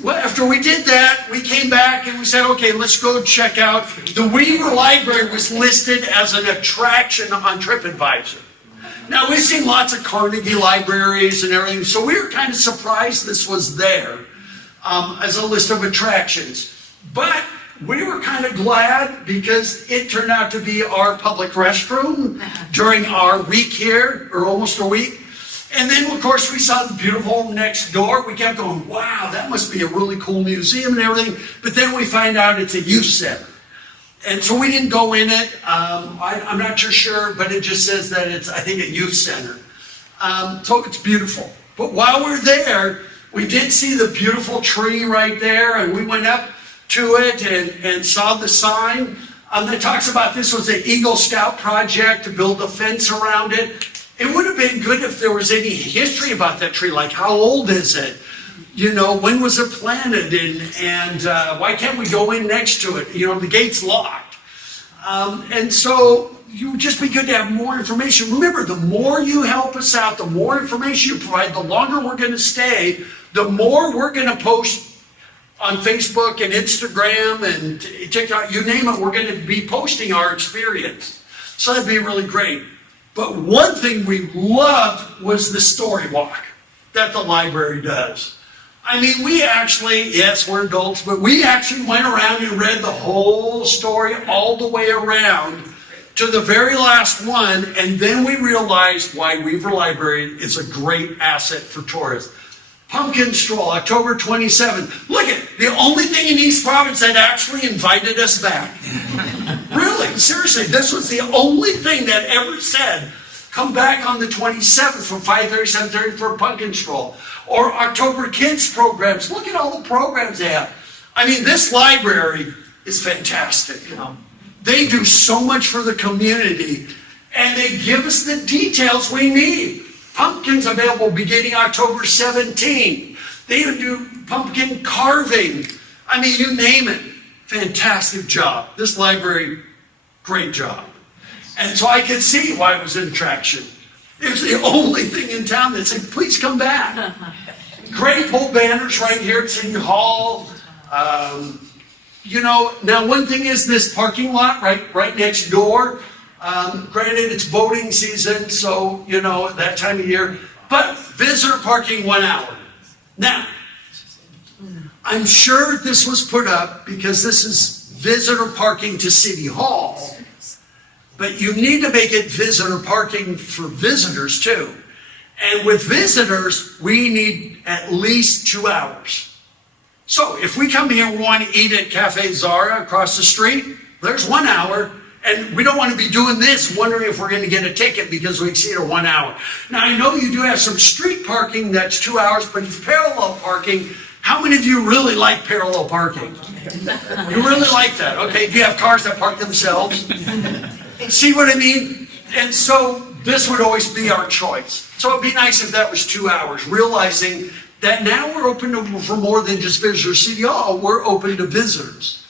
after we did that, we came back and we said, okay, let's go check out. The Weaver Library was listed as an attraction on TripAdvisor. Now, we've seen lots of Carnegie libraries and everything, so we were kind of surprised this was there as a list of attractions. But we were kind of glad because it turned out to be our public restroom during our week here, or almost a week. And then, of course, we saw the beautiful home next door. We kept going, wow, that must be a really cool museum and everything. But then we find out it's a youth center. And so we didn't go in it. I'm not sure, but it just says that it's, I think, a youth center. So it's beautiful. But while we're there, we did see the beautiful tree right there, and we went up to it and saw the sign that talks about this was an Eagle Scout project to build a fence around it. It would have been good if there was any history about that tree, like how old is it? You know, when was it planted, and why can't we go in next to it? You know, the gate's locked. And so it would just be good to have more information. Remember, the more you help us out, the more information you provide, the longer we're going to stay, the more we're going to post on Facebook and Instagram and TikTok, you name it, we're going to be posting our experience. So that'd be really great. But one thing we loved was the story walk that the library does. I mean, we actually, yes, we're adults, but we actually went around and read the whole story all the way around to the very last one, and then we realized why Weaver Library is a great asset for tourists. Pumpkin Stroll, October 27th. Look at the only thing in East Providence that actually invited us back. Really, seriously, this was the only thing that ever said, come back on the 27th from 5:30, 7:30 for a pumpkin stroll. Or October Kids programs. Look at all the programs they have. I mean, this library is fantastic. They do so much for the community, and they give us the details we need. Pumpkins available beginning October 17th. They even do pumpkin carving. I mean, you name it. Fantastic job. This library, great job. And so I could see why it was an attraction. It was the only thing in town that said, please come back. Great pole banners right here at City Hall. You know, now one thing is this parking lot right next door. Granted, it's boating season, so, you know, that time of year. But visitor parking 1 hour. Now, I'm sure this was put up because this is visitor parking to City Hall. But you need to make it visitor parking for visitors too. And with visitors, we need at least 2 hours. So if we come here and want to eat at Cafe Zara across the street, there's 1 hour. And we don't want to be doing this, wondering if we're going to get a ticket because we exceeded 1 hour. Now, I know you do have some street parking that's 2 hours, but it's parallel parking. How many of you really like parallel parking? You really like that? Okay, do you have cars that park themselves? See what I mean? And so this would always be our choice. So it'd be nice if that was 2 hours, realizing that now we're open for more than just visitors. City Hall, we're open to visitors.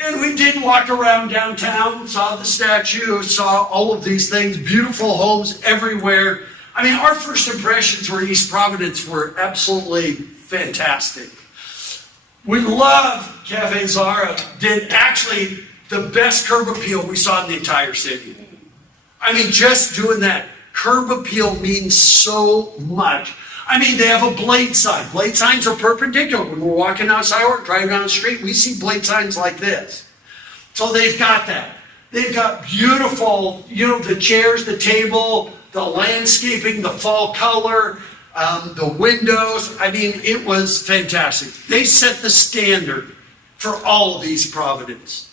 And we did walk around downtown, saw the statue, saw all of these things, beautiful homes everywhere. I mean, our first impressions for East Providence were absolutely fantastic. We love Cafe Zara, did actually the best curb appeal we saw in the entire city. I mean, just doing that curb appeal means so much. I mean, they have a blade sign. Blade signs are perpendicular. When we're walking outside or driving down the street, we see blade signs like this. So they've got that. They've got beautiful, you know, the chairs, the table, the landscaping, the fall color, the windows. I mean, it was fantastic. They set the standard for all of East Providence.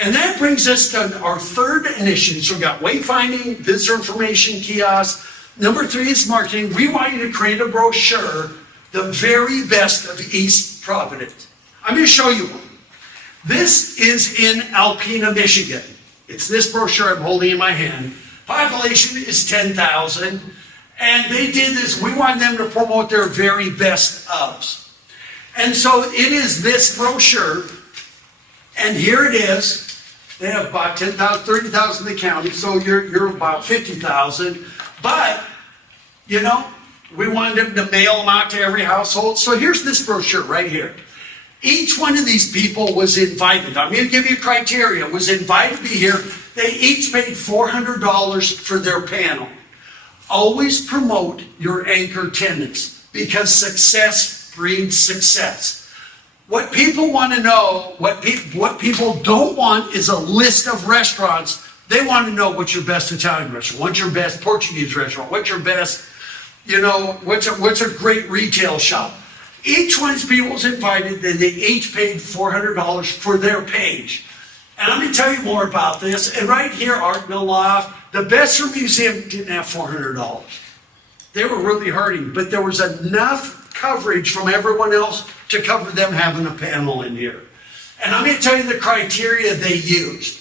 And that brings us to our third initiative. So we've got wayfinding, visitor information kiosk. Number 3 is marketing. We want you to create a brochure, the very best of East Providence. I'm going to show you one. This is in Alpena, Michigan. It's this brochure I'm holding in my hand. Population is 10,000. And they did this. We want them to promote their very best ofs. And so it is this brochure. And here it is. They have about 10,000, 30,000 in the county. So you're about 50,000. But, you know, we wanted them to mail them out to every household. So here's this brochure right here. Each one of these people was invited. I'm going to give you criteria. Was invited to be here. They each paid $400 for their panel. Always promote your anchor tenants because success breeds success. What people want to know, what people don't want is a list of restaurants. They want to know what's your best Italian restaurant, what's your best Portuguese restaurant, what's your best, what's a great retail shop. Each one of these people was invited, and they each paid $400 for their page. And I'm going to tell you more about this. And right here, Art Mill Loft, the Besser Museum didn't have $400. They were really hurting, but there was enough coverage from everyone else to cover them having a panel in here. And I'm going to tell you the criteria they used.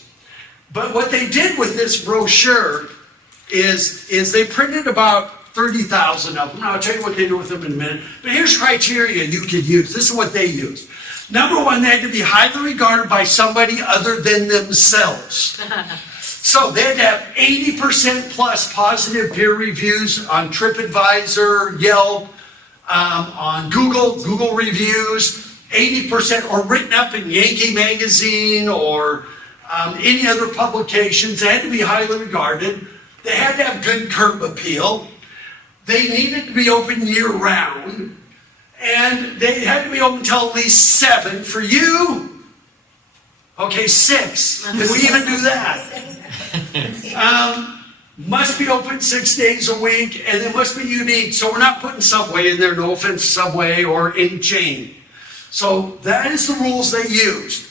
But what they did with this brochure is they printed about 30,000 of them. Now, I'll tell you what they do with them in a minute. But here's criteria you could use. This is what they used. Number one, they had to be highly regarded by somebody other than themselves. So they had to have 80% plus positive peer reviews on TripAdvisor, Yelp, on Google reviews, 80%, or written up in Yankee Magazine or any other publications. They had to be highly regarded. They had to have good curb appeal. They needed to be open year-round, and they had to be open until at least 7. For you, okay, 6. Can we even do that? Must be open 6 days a week, and it must be unique. So we're not putting Subway in there, no offense, Subway or any chain. So that is the rules they used.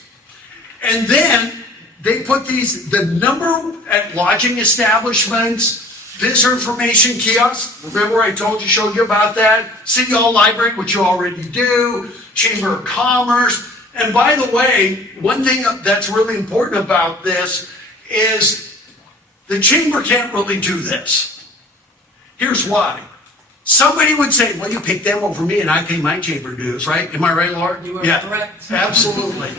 And then they put the number at lodging establishments, visitor information kiosks. Remember I showed you about that? City Hall Library, which you already do. Chamber of Commerce. And by the way, one thing that's really important about this is the chamber can't really do this. Here's why. Somebody would say, well, you pick them over me and I pay my chamber dues, right? Am I right, Laura? You are correct. Absolutely.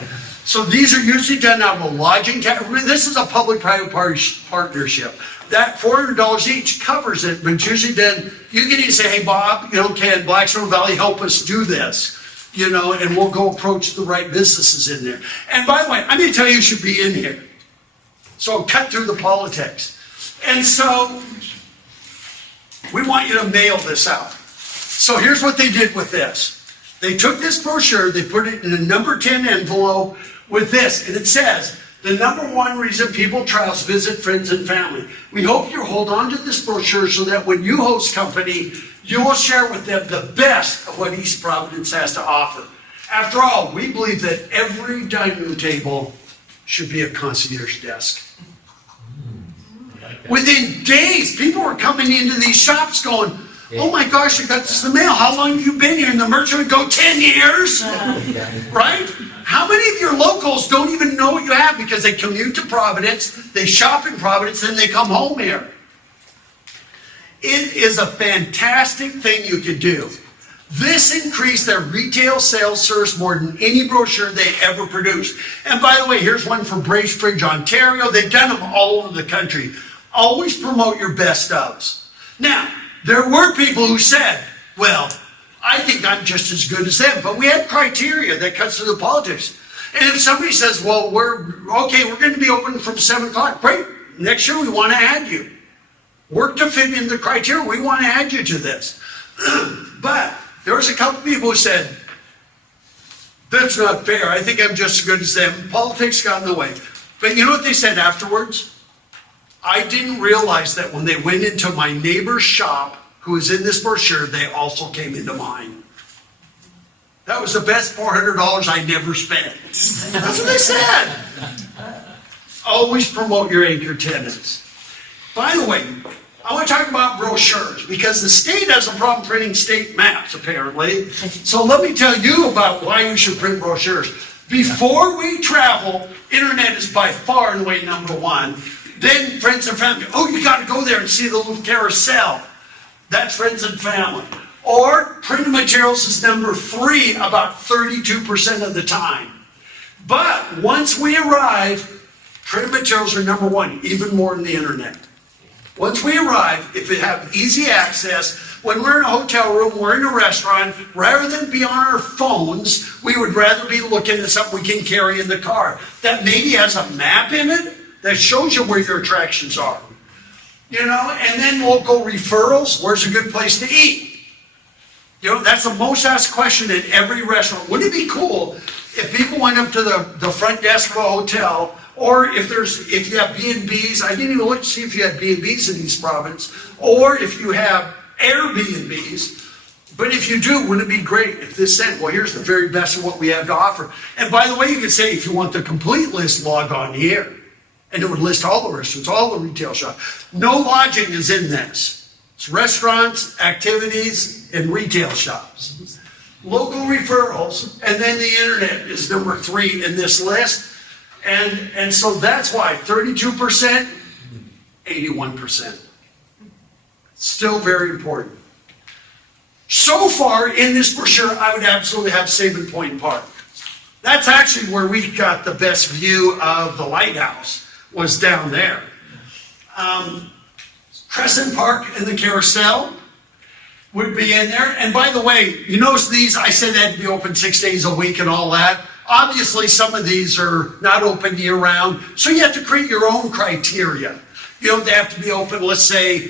So these are usually done out of a lodging. This is a public-private partnership. That $400 each covers it, but it's usually done. You can even say, hey, Bob, can Blackstone Valley help us do this? And we'll go approach the right businesses in there. And by the way, I'm going to tell you should be in here. So cut through the politics. And so we want you to mail this out. So here's what they did with this. They took this brochure, they put it in a number 10 envelope with this, and it says, the number one reason people travel is visit friends and family. We hope you hold on to this brochure so that when you host company, you will share with them the best of what East Providence has to offer. After all, we believe that every dining room table should be a concierge desk. Within days, people were coming into these shops going, oh my gosh, I got this in the mail. How long have you been here? And the merchant would go, 10 years, right? How many of your locals don't even know what you have because they commute to Providence, they shop in Providence, and they come home here? It is a fantastic thing you could do. This increased their retail sales service more than any brochure they ever produced. And by the way, here's one from Bracebridge, Ontario. They've done them all over the country. Always promote your best ofs. Now, there were people who said, well, I think I'm just as good as them. But we had criteria that cuts through the politics. And if somebody says, well, we're going to be open from 7 o'clock. Great. Next year we want to add you. Work to fit in the criteria. We want to add you to this. But there was a couple people who said, that's not fair. I think I'm just as good as them. Politics got in the way. But you know what they said afterwards? I didn't realize that when they went into my neighbor's shop, who was in this brochure, they also came into mine. That was the best $400 I never spent. That's what they said. Always promote your anchor tenants. By the way, I want to talk about brochures because the state has a problem printing state maps, apparently. So let me tell you about why you should print brochures. Before we travel, internet is by far and away number one. Then friends and family. Oh, you got to go there and see the little carousel. That's friends and family. Or printed materials is number 3 about 32% of the time. But once we arrive, printed materials are number 1, even more than the internet. Once we arrive, if we have easy access, when we're in a hotel room, we're in a restaurant, rather than be on our phones, we would rather be looking at something we can carry in the car that maybe has a map in it that shows you where your attractions are. You know, and then local referrals, where's a good place to eat? You know, that's the most asked question at every restaurant. Wouldn't it be cool if people went up to the front desk of a hotel, or if you have B&Bs, I didn't even look to see if you had B&Bs in East Providence, or if you have Airbnbs, but if you do, wouldn't it be great if this said, well, here's the very best of what we have to offer. And by the way, you could say, if you want the complete list, log on here. And it would list all the restaurants, all the retail shops. No lodging is in this. It's restaurants, activities, and retail shops. Local referrals, and then the internet is number 3 in this list. And so that's why 32%, 81%. Still very important. So far in this brochure, I would absolutely have Sabin Point Park. That's actually where we got the best view of the lighthouse, was down there. Crescent Park and the Carousel would be in there. And by the way, you notice these, I said they had to be open 6 days a week and all that. Obviously, some of these are not open year round, so you have to create your own criteria. You don't have to be open, let's say,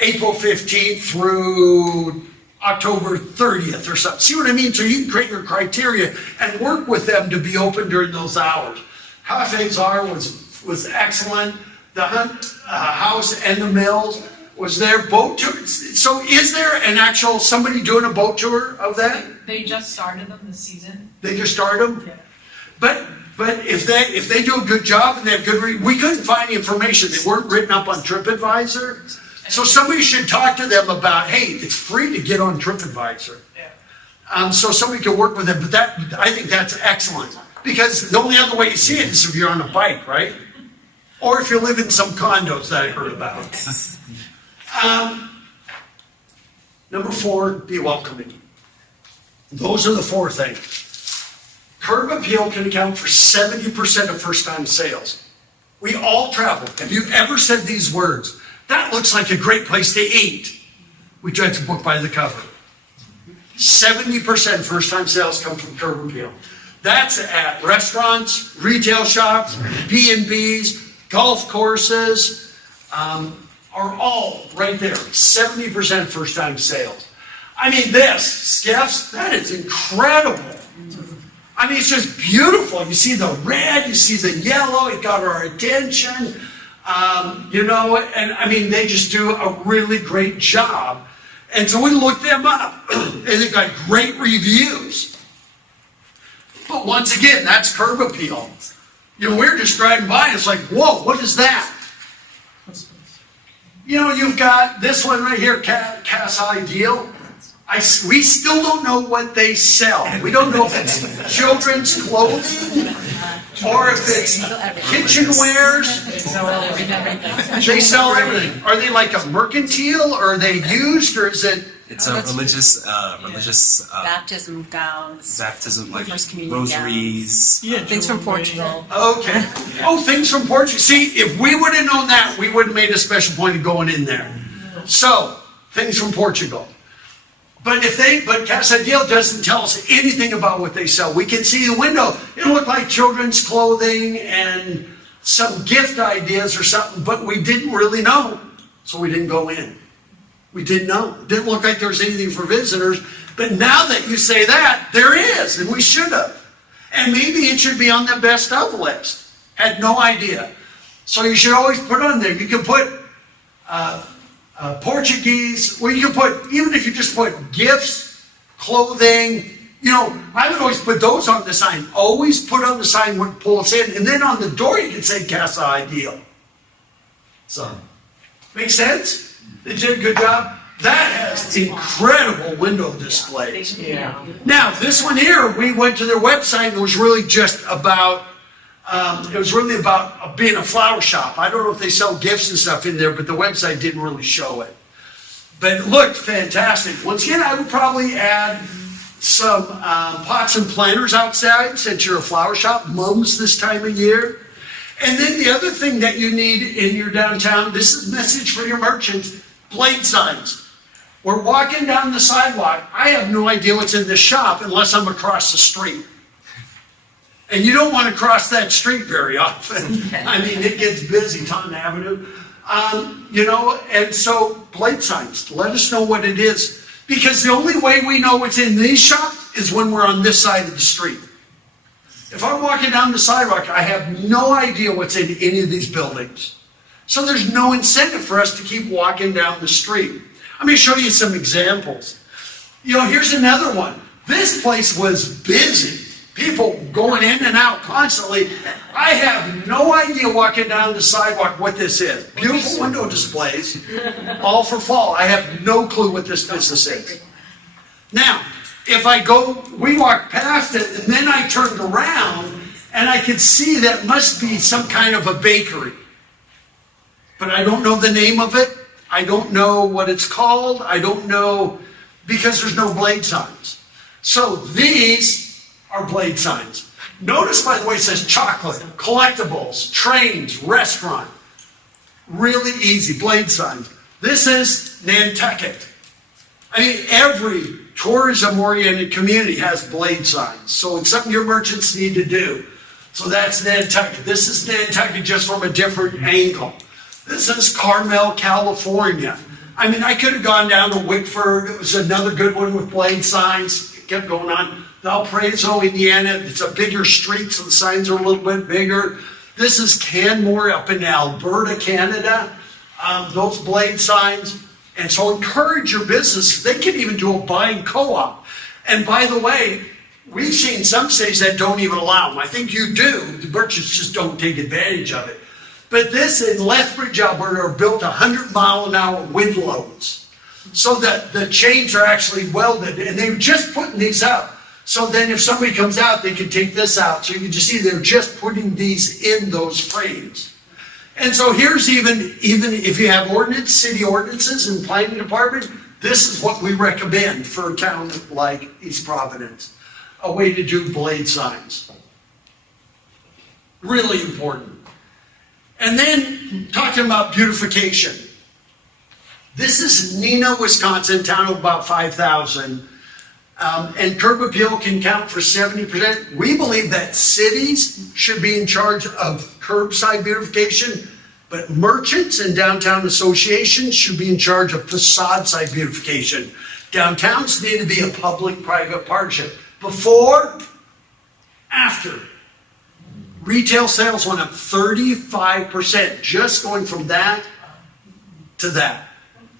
April 15th through October 30th or something. See what I mean? So you can create your criteria and work with them to be open during those hours. Cafe Czar was excellent. The Hunt House and the Mills was there. Boat tour. So is there an actual, somebody doing a boat tour of that? They just started them this season. They just started them? Yeah. But if they do a good job and they have good, we couldn't find the information. They weren't written up on TripAdvisor. So somebody should talk to them about, hey, it's free to get on TripAdvisor. Yeah. So somebody can work with them, but I think that's excellent. Because the only other way you see it is if you're on a bike, right? Or if you live in some condos that I heard about. Number 4, be welcoming. Those are the 4 things. Curb appeal can account for 70% of first-time sales. We all travel. Have you ever said these words? That looks like a great place to eat. We judge a book by the cover. 70% first-time sales come from curb appeal. That's at restaurants, retail shops, B&Bs, golf courses, are all right there. 70% first-time sales. I mean, this, Skiffs, that is incredible. I mean, it's just beautiful. You see the red, you see the yellow, it got our attention. You know, and I mean, they just do a really great job. And so we looked them up, and they've got great reviews. But once again, that's curb appeal. You know, we're just driving by, and it's like, whoa, what is that? You know, you've got this one right here, Casa Ideal. We still don't know what they sell. We don't know if it's children's clothing or if it's kitchenwares. They sell everything. Are they like a mercantile, or are they used, or is it? It's a religious Baptism gowns. baptism, like First communion rosaries. Things from Portugal. Okay. Oh, things from Portugal. See, if we would have known that, we would have made a special point of going in there. So, things from Portugal. But Casa Ideal doesn't tell us anything about what they sell. We can see the window. It'll look like children's clothing and some gift ideas or something, but we didn't really know. So we didn't go in. We didn't know. It didn't look like there was anything for visitors. But now that you say that, there is, and we should have. And maybe it should be on the best of list. Had no idea. So you should always put on there. You can put Portuguese, or you can put, even if you just put gifts, clothing, you know, I would always put those on the sign. Always put on the sign what pulls in. And then on the door you can say Casa Ideal. So, make sense? They did a good job. That has incredible window displays. Yeah. Now, this one here, we went to their website and it was really just about, being a flower shop. I don't know if they sell gifts and stuff in there, but the website didn't really show it. But it looked fantastic. Once again, I would probably add some pots and planters outside since you're a flower shop, mums this time of year. And then the other thing that you need in your downtown, this is a message for your merchants, blade signs. We're walking down the sidewalk. I have no idea what's in this shop unless I'm across the street. And you don't want to cross that street very often. I mean, it gets busy, Taunton Avenue. And so blade signs, let us know what it is. Because the only way we know it's in these shops is when we're on this side of the street. If I'm walking down the sidewalk, I have no idea what's in any of these buildings. So there's no incentive for us to keep walking down the street. Let me show you some examples. Here's another one. This place was busy. People going in and out constantly. I have no idea walking down the sidewalk what this is. Beautiful window displays, all for fall. I have no clue what this business is. Now, if we walked past it and then I turned around and I could see that must be some kind of a bakery. But I don't know the name of it. I don't know what it's called. I don't know because there's no blade signs. So these are blade signs. Notice, by the way, it says chocolate, collectibles, trains, restaurant. Really easy, blade signs. This is Nantucket. Every tourism-oriented community has blade signs. So it's something your merchants need to do. So that's Nantucket. This is Nantucket just from a different angle. This is Carmel, California. I could have gone down to Wickford. It was another good one with blade signs. It kept going on. Valparaiso, Indiana. It's a bigger street, so the signs are a little bit bigger. This is Canmore up in Alberta, Canada. Those blade signs. And so encourage your business. They can even do a buying co-op. And by the way, we've seen some states that don't even allow them. I think you do. The merchants just don't take advantage of it. But this in Lethbridge, Alberta, are built 100-mile-an-hour wind loads. So that the chains are actually welded. And they were just putting these up. So then if somebody comes out, they can take this out. So you can just see they're just putting these in those frames. And so here's even if you have city ordinances and planning department, this is what we recommend for a town like East Providence. A way to do blade signs. Really important. And then talking about beautification. This is Neenah, Wisconsin, town of about 5,000. And curb appeal can count for 70%. We believe that cities should be in charge of curbside beautification, but merchants and downtown associations should be in charge of facade side beautification. Downtowns need to be a public-private partnership. Before, after. Retail sales went up 35%, just going from that to that.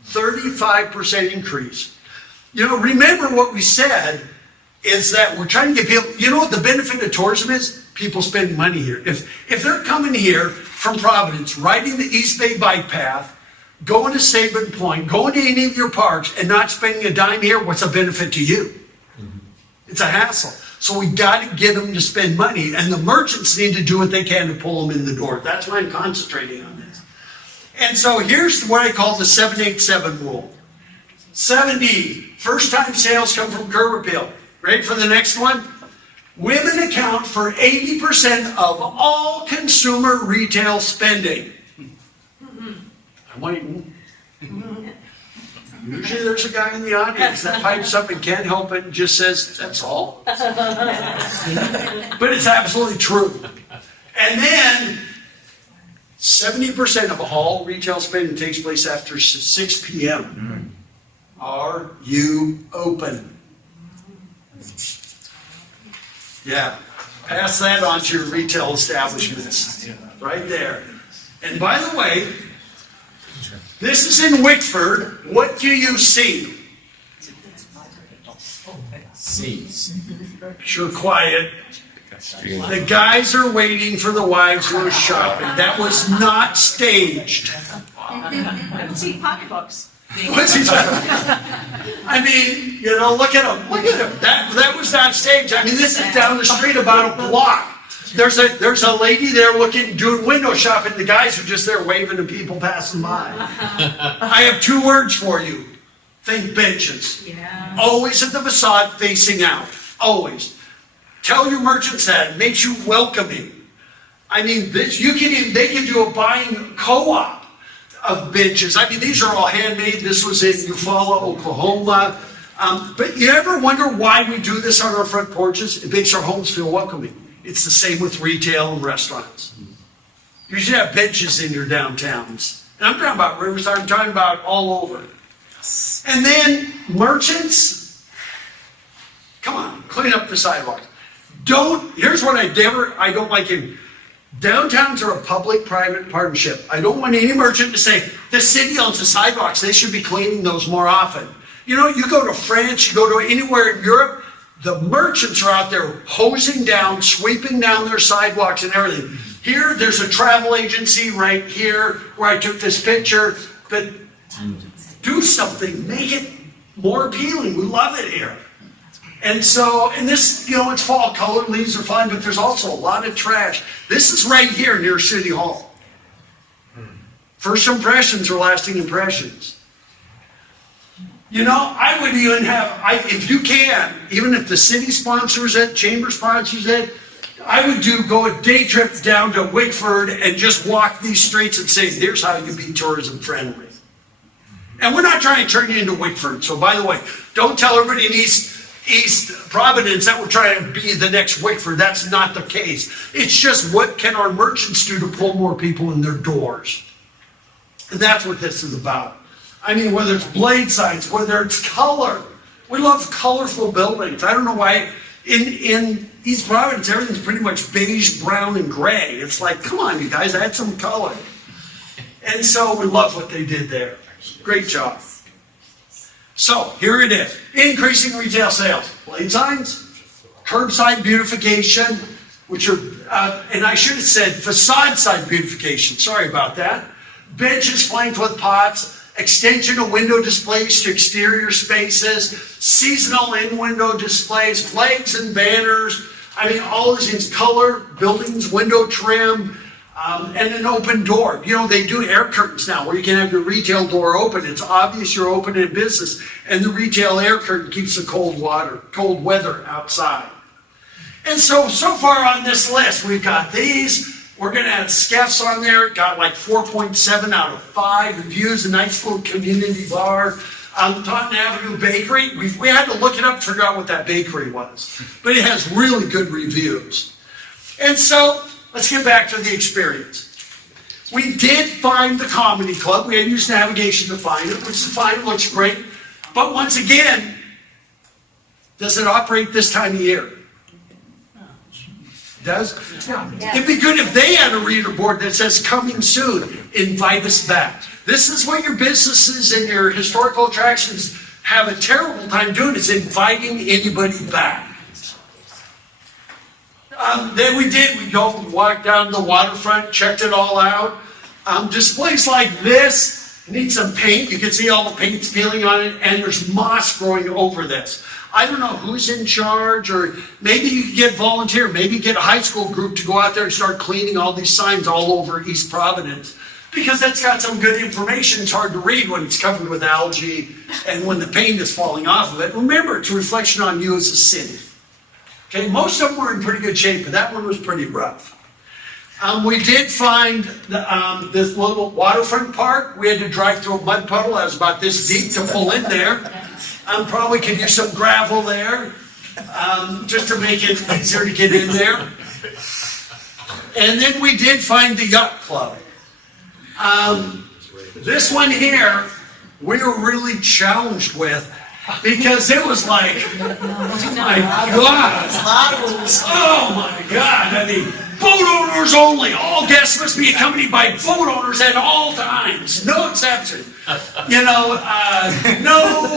35% increase. Remember what we said is that we're trying to get people, what the benefit of tourism is? People spending money here. If they're coming here from Providence, riding the East Bay bike path, going to Sabin Point, going to any of your parks, and not spending a dime here, what's the benefit to you? It's a hassle. So we got to get them to spend money, and the merchants need to do what they can to pull them in the door. That's why I'm concentrating on this. And so here's what I call the 787 rule. 7D, first-time sales come from curb appeal. Ready for the next one? Women account for 80% of all consumer retail spending. I'm waiting. Usually there's a guy in the audience that pipes up and can't help it and just says, that's all. But it's absolutely true. And then 70% of all retail spending takes place after 6 p.m. Are you open? Yeah. Pass that on to your retail establishments. Right there. And by the way, this is in Wickford. What do you see? Seats. Sure, quiet. The guys are waiting for the wives who are shopping. That was not staged. I don't see pocketbooks. What's he talking about? Look at him. Look at him. That was not staged. This is down the street about a block. There's a lady there doing window shopping. The guys are just there waving to people passing by. I have 2 words for you. Think benches. Yeah. Always at the facade facing out. Always. Tell your merchants that. It makes you welcoming. They can do a buying co-op of benches. These are all handmade. This was in Eufaula, Oklahoma. But you ever wonder why we do this on our front porches? It makes our homes feel welcoming. It's the same with retail and restaurants. You should have benches in your downtowns. And I'm talking about Riverside, I'm talking about all over. And then merchants, come on, clean up the sidewalks. Here's what I don't like in downtowns are a public-private partnership. I don't want any merchant to say, the city owns the sidewalks, they should be cleaning those more often. You know, you go to France, you go to anywhere in Europe, the merchants are out there hosing down, sweeping down their sidewalks and everything. Here, there's a travel agency right here where I took this picture, but do something, make it more appealing. We love it here. And so, and this, you know, it's fall, colored leaves are fine, but there's also a lot of trash. This is right here near City Hall. First impressions are lasting impressions. You know, I would even if you can, even if the city sponsors it, chamber sponsors it, I would go a day trip down to Wickford and just walk these streets and say, here's how you be tourism friendly. And we're not trying to turn you into Wickford. So by the way, don't tell everybody in East Providence that we're trying to be the next Wickford. That's not the case. It's just what can our merchants do to pull more people in their doors? And that's what this is about. I mean, whether it's blade signs, whether it's color. We love colorful buildings. I don't know why in East Providence, everything's pretty much beige, brown, and gray. It's like, come on, you guys, add some color. And so we love what they did there. Great job. So here it is. Increasing retail sales. Blade signs, curbside beautification, which are, and I should have said facade side beautification. Sorry about that. Benches flanked with pots, extension of window displays to exterior spaces, seasonal in-window displays, flags and banners. I mean, all these things, color, buildings, window trim, and an open door. You know, they do air curtains now where you can have your retail door open. It's obvious you're open in business, and the retail air curtain keeps the cold weather outside. And so far on this list, we've got these. We're going to add Skeff's on there. Got like 4.7 out of 5 reviews. A nice little community bar. Taunton Avenue Bakery. We had to look it up to figure out what that bakery was. But it has really good reviews. And so, let's get back to the experience. We did find the comedy club. We had used navigation to find it, which is fine. It looks great. But once again, does it operate this time of year? Does? Yeah. It'd be good if they had a reader board that says coming soon, invite us back. This is what your businesses and your historical attractions have a terrible time doing, is inviting anybody back. Then we walked down the waterfront, checked it all out. Displays like this need some paint. You can see all the paint's peeling on it, and there's moss growing over this. I don't know who's in charge, or maybe you could get volunteer, maybe get a high school group to go out there and start cleaning all these signs all over East Providence, because that's got some good information. It's hard to read when it's covered with algae and when the paint is falling off of it. Remember, it's a reflection on you as a city. Okay, most of them were in pretty good shape, but that one was pretty rough. We did find this little waterfront park. We had to drive through a mud puddle that was about this deep to pull in there. Probably could use some gravel there, just to make it easier to get in there. And then we did find the yacht club. This one here, we were really challenged with, because it was like, oh my God. Oh my God. I mean, boat owners only. All guests must be accompanied by boat owners at all times. No exception. You know, no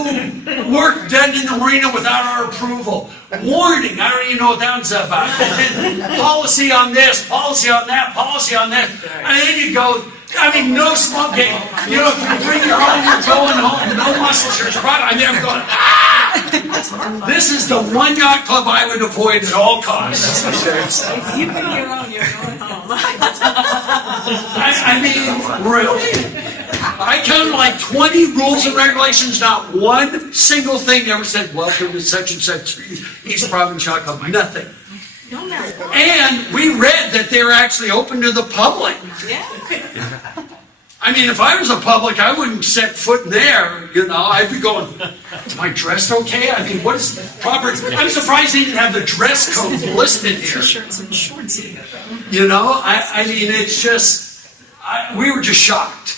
work done in the marina without our approval. Warning, I don't even know what that's about. And then policy on this, policy on that, policy on that. And then you go, I mean, no smoking. You know, if you bring your own, you're going home. No muscle shirts. I mean, I'm going, ah! This is the one yacht club I would avoid at all costs. If you bring your own, you're going home. I mean, really? I counted like 20 rules and regulations, not one single thing ever said, welcome to such and such East Providence Yacht Club. Nothing. And we read that they're actually open to the public. Yeah. I mean, if I was a public, I wouldn't set foot in there, you know. I'd be going, am I dressed okay? I mean, what is proper? I'm surprised they didn't have the dress code listed here. T-shirts and shorts. You know, I mean, it's just, we were just shocked.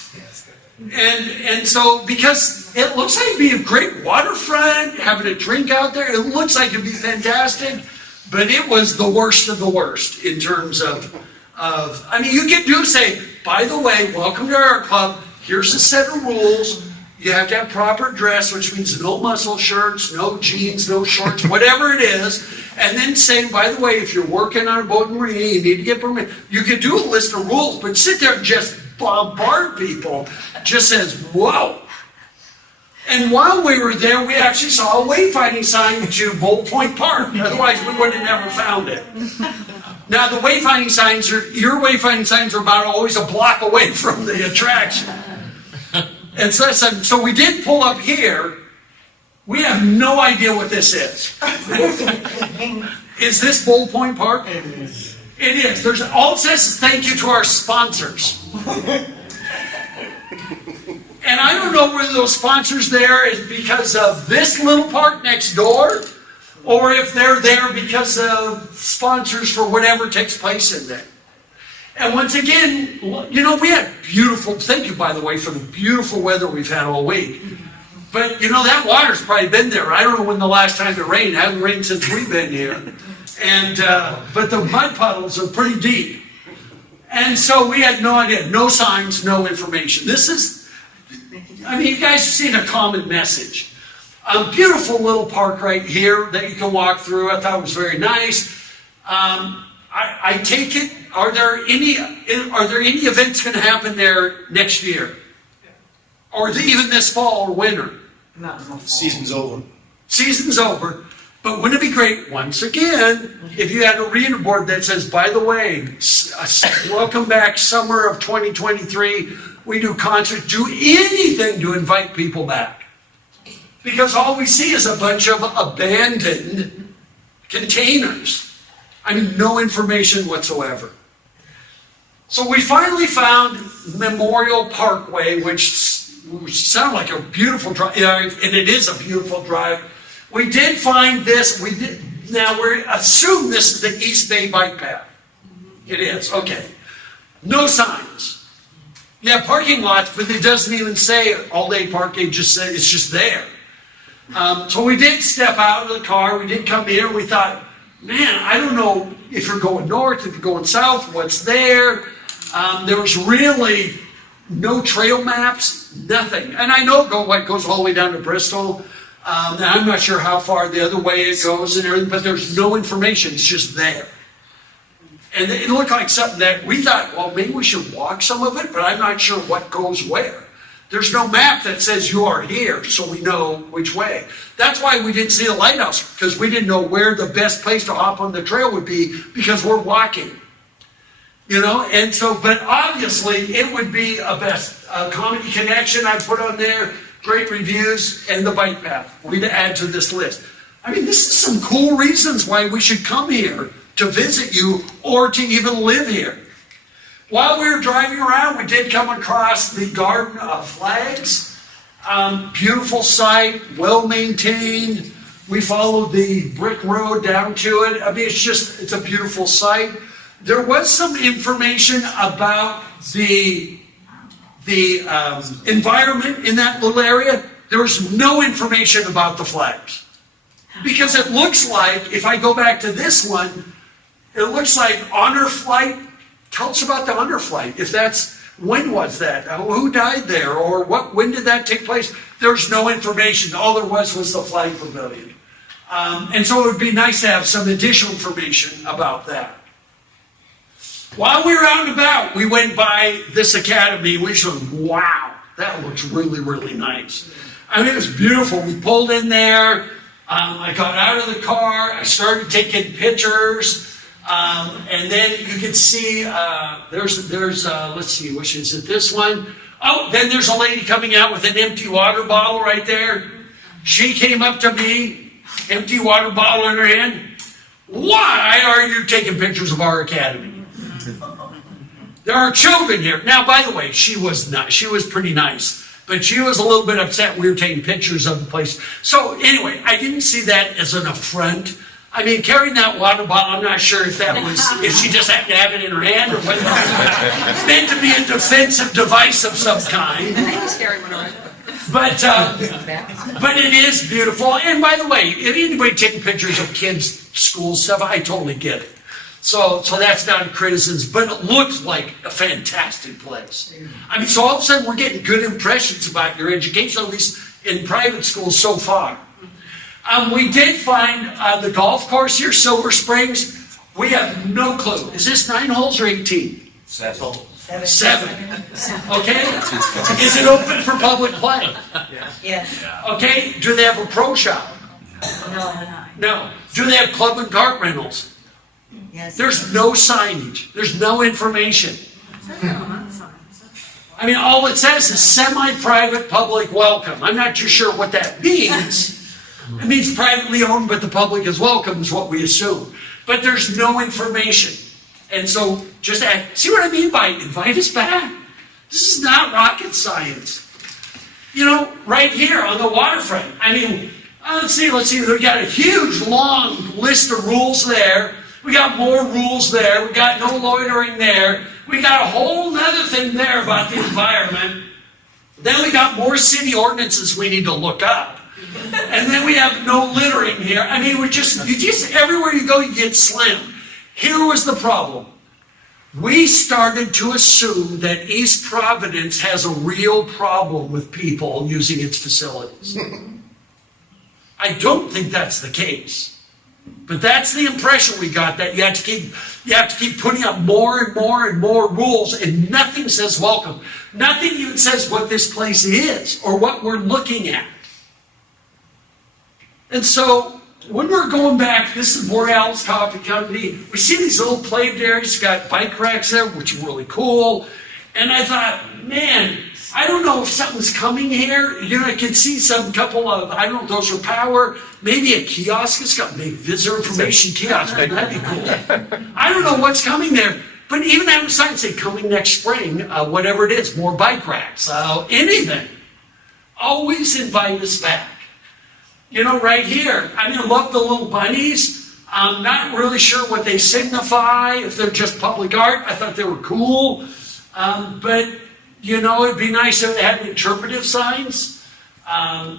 And so, because it looks like it'd be a great waterfront, having a drink out there, it looks like it'd be fantastic, but it was the worst of the worst in terms of I mean, you could do say, by the way, welcome to our club, here's a set of rules, you have to have proper dress, which means no muscle shirts, no jeans, no shorts, whatever it is, and then say, by the way, if you're working on a boat and marina, you need to get permit. You could do a list of rules, but sit there and just bombard people just says, whoa. And while we were there, we actually saw a wayfinding sign to Bull Point Park. Otherwise, we would have never found it. Now, the wayfinding signs your wayfinding signs are about always a block away from the attraction. And so we did pull up here. We have no idea what this is. Is this Bull Point Park? It is. It is. There's all it says is thank you to our sponsors. And I don't know whether those sponsors there is because of this little park next door, or if they're there because of sponsors for whatever takes place in there. And once again, you know, we had beautiful, thank you by the way for the beautiful weather we've had all week. But you know, that water's probably been there. I don't know when the last time it rained. It hasn't rained since we've been here. And, but the mud puddles are pretty deep. And so we had no idea, no signs, no information. This is, I mean, you guys have seen a common message. A beautiful little park right here that you can walk through. I thought it was very nice. I take it, are there any events going to happen there next year? Or even this fall or winter? Season's over. Season's over. But wouldn't it be great, once again, if you had a reader board that says, by the way, welcome back summer of 2023, we do concerts, do anything to invite people back. Because all we see is a bunch of abandoned containers. I mean, no information whatsoever. So we finally found Memorial Parkway, which sounded like a beautiful drive, and it is a beautiful drive. We did find this, now we assume this is the East Bay Bike Path. It is, okay. No signs. Yeah, parking lots, but it doesn't even say all-day parking, it's just there. So we did step out of the car, we did come here, we thought, man, I don't know if you're going north, if you're going south, what's there. There was really no trail maps, nothing. And I know it goes all the way down to Bristol. And I'm not sure how far the other way it goes and everything, but there's no information, it's just there. And it looked like something that we thought, well, maybe we should walk some of it, but I'm not sure what goes where. There's no map that says you are here, so we know which way. That's why we didn't see the lighthouse, because we didn't know where the best place to hop on the trail would be, because we're walking. You know, and so, but obviously it would be a comedy connection I put on there, great reviews, and the bike path. We'd add to this list. I mean, this is some cool reasons why we should come here to visit you or to even live here. While we were driving around, we did come across the Garden of Flags. Beautiful site, well maintained. We followed the brick road down to it. I mean, it's a beautiful site. There was some information about the environment in that little area. There was no information about the flags. Because it looks like, if I go back to this one, it looks like honor flight. Tell us about the honor flight. When was that? Who died there? Or when did that take place? There's no information. All there was the flag pavilion. And so it would be nice to have some additional information about that. While we were out and about, we went by this academy. We said, wow, that looks really, really nice. I mean, it was beautiful. We pulled in there. I got out of the car. I started taking pictures. And then you can see, there's let's see, which is it, this one? Oh, then there's a lady coming out with an empty water bottle right there. She came up to me, empty water bottle in her hand. Why are you taking pictures of our academy? There are children here. Now, by the way, she was pretty nice, but she was a little bit upset we were taking pictures of the place. So anyway, I didn't see that as an affront. I mean, carrying that water bottle, I'm not sure if that was, if she just happened to have it in her hand or whether it's meant to be a defensive device of some kind. Scary one, all right. But it is beautiful. And by the way, if anybody taking pictures of kids' school stuff, I totally get it. So that's not a criticism, but it looks like a fantastic place. I mean, so all of a sudden we're getting good impressions about your education, at least in private schools so far. We did find the golf course here, Silver Springs. We have no clue. Is this 9 holes or 18? 7. 7. Okay? Is it open for public play? Yes. Okay? Do they have a pro shop? No. No. Do they have club and cart rentals? Yes. There's no signage. There's no information. I mean, all it says is semi-private public welcome. I'm not too sure what that means. It means privately owned, but the public is welcome is what we assume. But there's no information. And so just see what I mean by invite us back? This is not rocket science. You know, right here on the waterfront. I mean, let's see. We've got a huge, long list of rules there. We got more rules there. We got no loitering there. We got a whole other thing there about the environment. Then we got more city ordinances we need to look up. And then we have no littering here. I mean, you just everywhere you go, you get slammed. Here was the problem. We started to assume that East Providence has a real problem with people using its facilities. I don't think that's the case. But that's the impression we got, that you have to keep putting up more and more and more rules, and nothing says welcome. Nothing even says what this place is or what we're looking at. And so when we're going back, this is Borealis Coffee Company. We see these little played areas, got bike racks there, which are really cool. And I thought, man, I don't know if something's coming here. You know, I can see couple of, I don't know, those are power, maybe a kiosk. It's got maybe visitor information kiosk, but that'd be cool. I don't know what's coming there. But even have a sign say coming next spring, whatever it is, more bike racks, anything. Always invite us back. You know, right here, I mean, I love the little bunnies. I'm not really sure what they signify, if they're just public art. I thought they were cool. But, you know, it'd be nice if they had interpretive signs.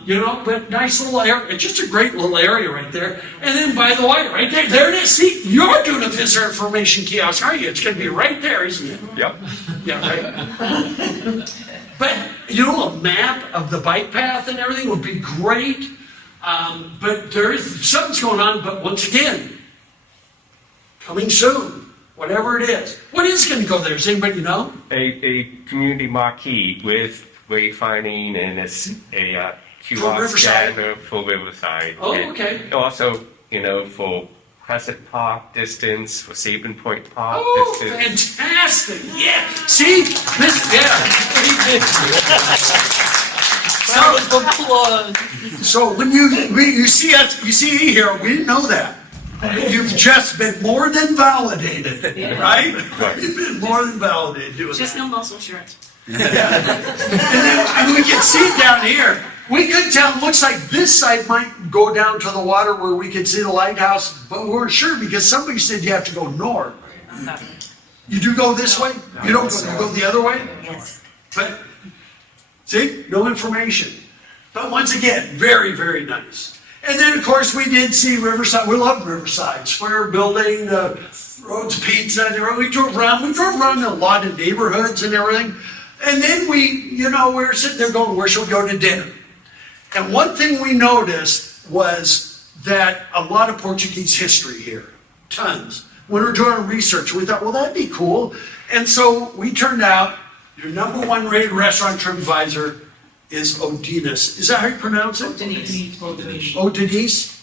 You know, but nice little area. It's just a great little area right there. And then, by the way, right there it is. See, you're doing a visitor information kiosk, aren't you? It's going to be right there, isn't it? Yep. Yeah, right. But, you know, a map of the bike path and everything would be great. But something's going on, but once again, coming soon, whatever it is. What is going to go there? Does anybody know? A community marquee with wayfinding and a QR Riverside? scanner for Riverside. Oh, And okay. also, you know, for Crescent Park distance, for Sabin Point Park Oh, distance. fantastic. Yeah. See? So when you see us, you see here, we didn't know that. You've just been more than validated, right? You've been more than validated doing Just that. no muscle shirts. And then we can see down here. We could tell. Looks like this side might go down to the water where we could see the lighthouse, but we weren't sure because somebody said you have to go north. You do go this way? You don't go, you go the other way? Yes. But see, no information. But once again, very, very nice. And then, of course, we did see Riverside. We love Riverside Square building, the Rhode's Pizza, and everything. We drove around a lot of neighborhoods and everything. And then we were sitting there going, where should we go to dinner? And one thing we noticed was that a lot of Portuguese history here, tons. When we were doing our research, we thought, well, that'd be cool. And so we turned out, your number one rated restaurant TripAdvisor is Odinas. Is that how you pronounce it? Odinas.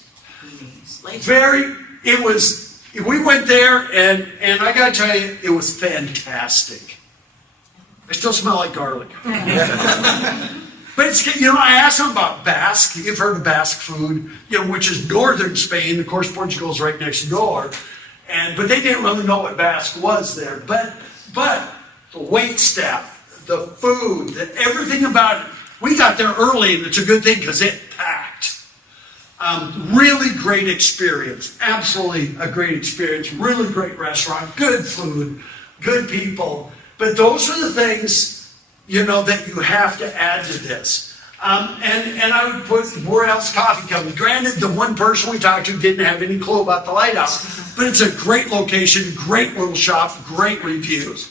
We went there, and I gotta tell you, it was fantastic. I still smell like garlic. But it's, I asked them about Basque. You've heard of Basque food, which is northern Spain. Of course, Portugal is right next door. But they didn't really know what Basque was there. But the wait staff, the food, everything about it. We got there early, and it's a good thing because it packed. Really great experience, absolutely a great experience, really great restaurant, good food, good people. But those are the things, that you have to add to this. And I would put Boreal's Coffee Company. Granted, the one person we talked to didn't have any clue about the lighthouse, but it's a great location, great little shop, great reviews.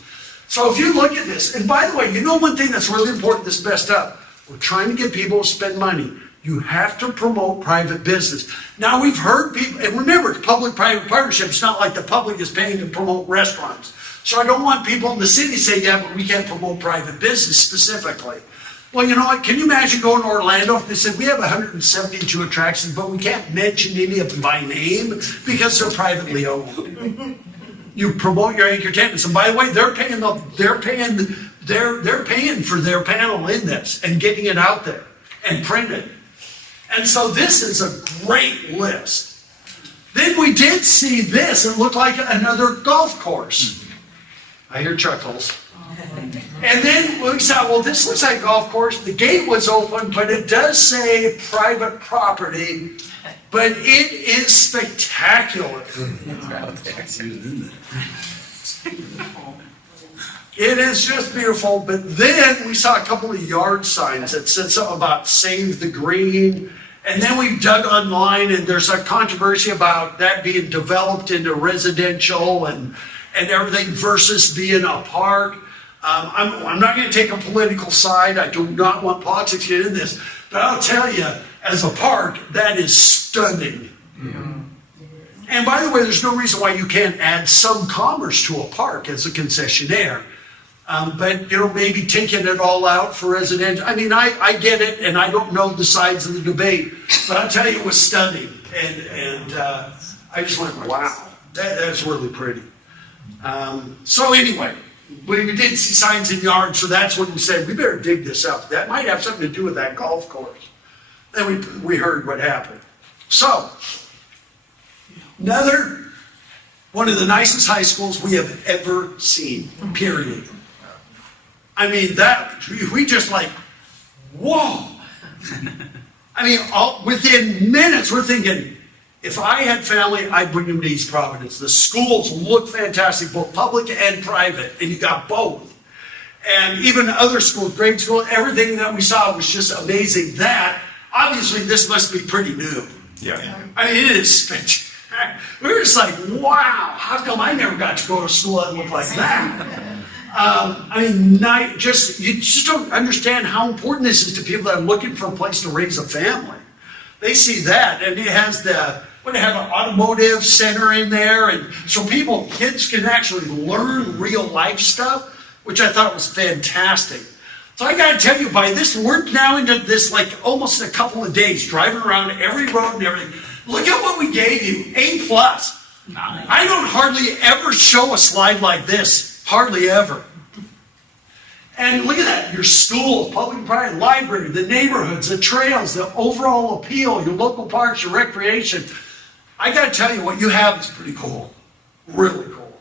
So if you look at this, and by the way, one thing that's really important that's messed up, we're trying to get people to spend money. You have to promote private business. Now we've heard people, and remember, it's public-private partnership. It's not like the public is paying to promote restaurants. So I don't want people in the city to say, yeah, but we can't promote private business specifically. Well, you know what? Can you imagine going to Orlando if they said, we have 172 attractions, but we can't mention any of them by name because they're privately owned. You promote your anchor tenants, and by the way, they're paying for their panel in this and getting it out there and printed. And so this is a great list. Then we did see this. It looked like another golf course. I hear chuckles. And then we saw, well, this looks like a golf course. The gate was open, but it does say private property. But it is spectacular. It is just beautiful. But then we saw a couple of yard signs that said something about save the green. And then we dug online, and there's a controversy about that being developed into residential and everything versus being a park. I'm not going to take a political side. I do not want politics to get in this. But I'll tell you, as a park, that is stunning. And by the way, there's no reason why you can't add some commerce to a park as a concessionaire. But, maybe taking it all out for residential. I mean, I get it, and I don't know the sides of the debate. But I'll tell you, it was stunning. And I just went, wow, that's really pretty. So anyway, we did see signs in yards, so that's when we said, we better dig this up. That might have something to do with that golf course. Then we heard what happened. So, another one of the nicest high schools we have ever seen, period. I mean, we just like, whoa. I mean, within minutes, we're thinking, if I had family, I'd bring them to East Providence. The schools look fantastic, both public and private, and you got both. And even other schools, grade school, everything that we saw was just amazing. Obviously, this must be pretty new. Yeah. I mean, it is spectacular. We were just like, wow, how come I never got to go to school that looked like that? You just don't understand how important this is to people that are looking for a place to raise a family. They see that, and it has an automotive center in there, and so kids can actually learn real life stuff, which I thought was fantastic. So I got to tell you, we're now into this like almost a couple of days, driving around every road and everything. Look at what we gave you, A+. I don't hardly ever show a slide like this, hardly ever. And look at that, your schools, public and private, library, the neighborhoods, the trails, the overall appeal, your local parks, your recreation. I got to tell you, what you have is pretty cool, really cool,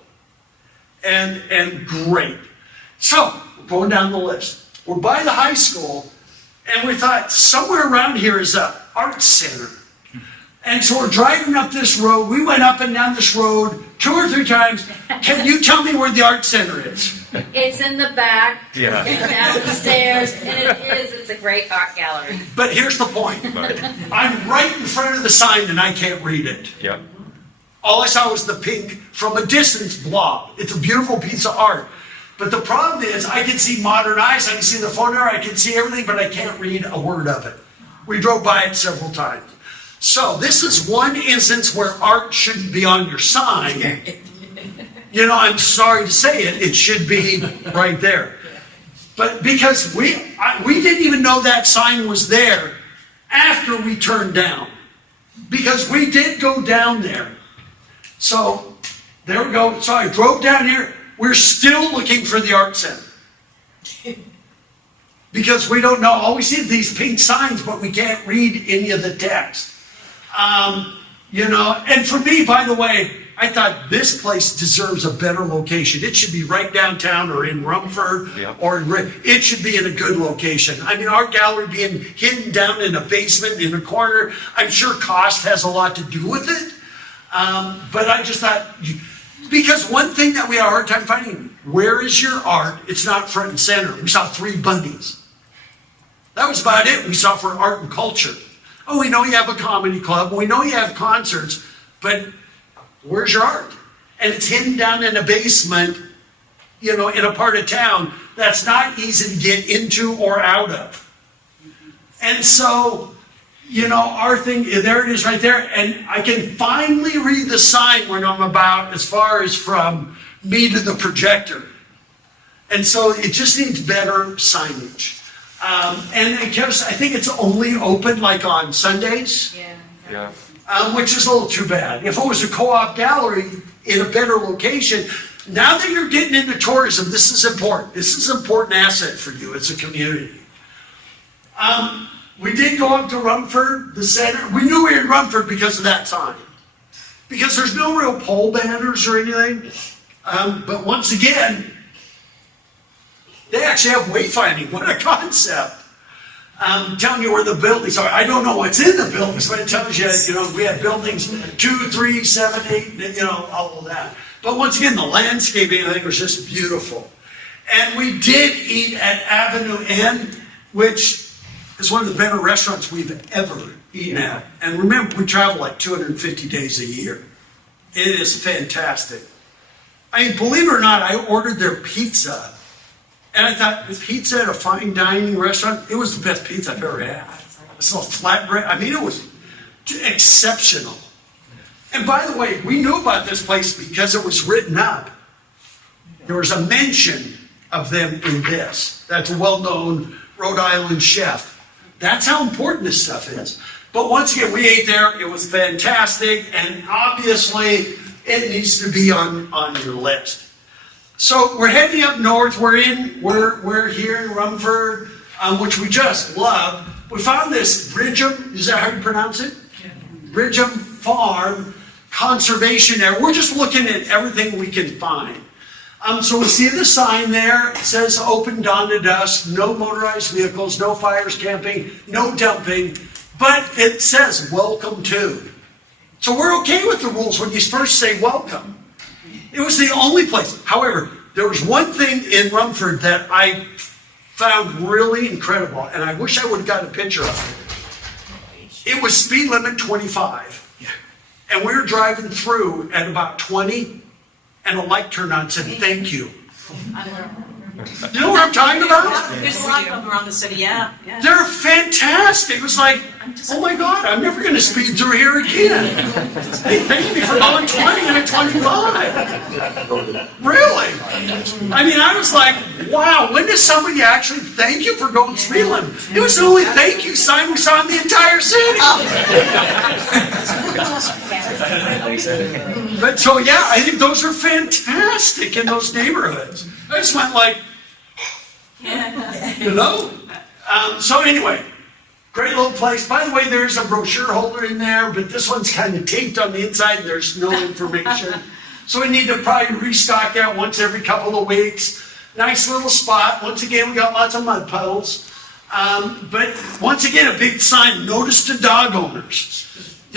and great. So, we're going down the list. We're by the high school, and we thought somewhere around here is an art center. And so we're driving up this road. We went up and down this road 2 or 3 times. Can you tell me where the art center is? It's in the back. Yeah. It's down the stairs, and it's a great art gallery. But here's the point. I'm right in front of the sign, and I can't read it. Yep. All I saw was the pink, from a distance, blob. It's a beautiful piece of art. But the problem is, I can see modern eyes, I can see the photo, I can see everything, but I can't read a word of it. We drove by it several times. So this is one instance where art shouldn't be on your sign. I'm sorry to say it, it should be right there. But because we didn't even know that sign was there after we turned down. Because we did go down there. So, there we go. So I drove down here. We're still looking for the art center. Because we don't know. All we see is these pink signs, but we can't read any of the text. And for me, by the way, I thought this place deserves a better location. It should be right downtown or in Rumford Yep. or it should be in a good location. I mean, art gallery being hidden down in a basement in a corner, I'm sure cost has a lot to do with it. But I just thought, because one thing that we had a hard time finding, where is your art? It's not front and center. We saw 3 bunnies. That was about it we saw for art and culture. Oh, we know you have a comedy club. We know you have concerts, but where's your art? And it's hidden down in a basement, in a part of town that's not easy to get into or out of. And so, our thing, there it is right there. And I can finally read the sign when I'm about as far as from me to the projector. And so it just needs better signage. And I think it's only open like on Sundays. Yeah. Which is a little too bad. If it was a co-op gallery in a better location, now that you're getting into tourism, this is important. This is an important asset for you as a community. We did go up to Rumford, the center. We knew we were in Rumford because of that sign. Because there's no real pole banners or anything. But once again, they actually have wayfinding. What a concept. Telling you where the buildings are. I don't know what's in the buildings, but it tells you, we have buildings 2, 3, 7, 8, all of that. But once again, the landscaping, I think, was just beautiful. And we did eat at Avenue N, which is one of the better restaurants we've ever eaten at. And remember, we travel like 250 days a year. It is fantastic. I mean, believe it or not, I ordered their pizza. And I thought, pizza at a fine dining restaurant, it was the best pizza I've ever had. It's a flatbread. I mean, it was exceptional. And by the way, we knew about this place because it was written up. There was a mention of them in this. That's a well-known Rhode Island chef. That's how important this stuff is. But once again, we ate there. It was fantastic. And obviously, it needs to be on your list. So we're heading up north. We're here in Rumford, which we just love. We found this Bridgham, is that how you pronounce it? Yeah. Bridgham Farm Conservation Area. We're just looking at everything we can find. So we see the sign there. It says open dawn to dusk, no motorized vehicles, no fires, camping, no dumping. But it says welcome to. So we're okay with the rules when you first say welcome. It was the only place. However, there was one thing in Rumford that I found really incredible, and I wish I would have gotten a picture of it. It was speed limit 25. And we were driving through at about 20, and a light turned on and said, thank you. You know what I'm talking about? There's a lot of them around the city, yeah. They're fantastic. It was like, oh my God, I'm never going to speed through here again. They thank me for going 20 and a 25. Really? I mean, I was like, wow, when does somebody actually thank you for going speed limit? It was the only thank you sign we saw in the entire city. But so, yeah, I think those are fantastic in those neighborhoods. I just went like, so anyway, great little place. By the way, there's a brochure holder in there, but this one's kind of taped on the inside and there's no information. So we need to probably restock that once every couple of weeks. Nice little spot. Once again, we got lots of mud puddles. But once again, a big sign, notice to dog owners.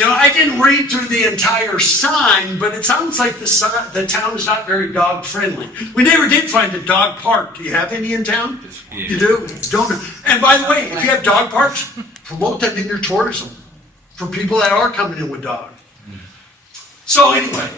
I didn't read through the entire sign, but it sounds like the town is not very dog friendly. We never did find a dog park. Do you have any in town? Yeah. You do? Don't. And by the way, if you have dog parks, promote them in your tourism for people that are coming in with dogs. So anyway,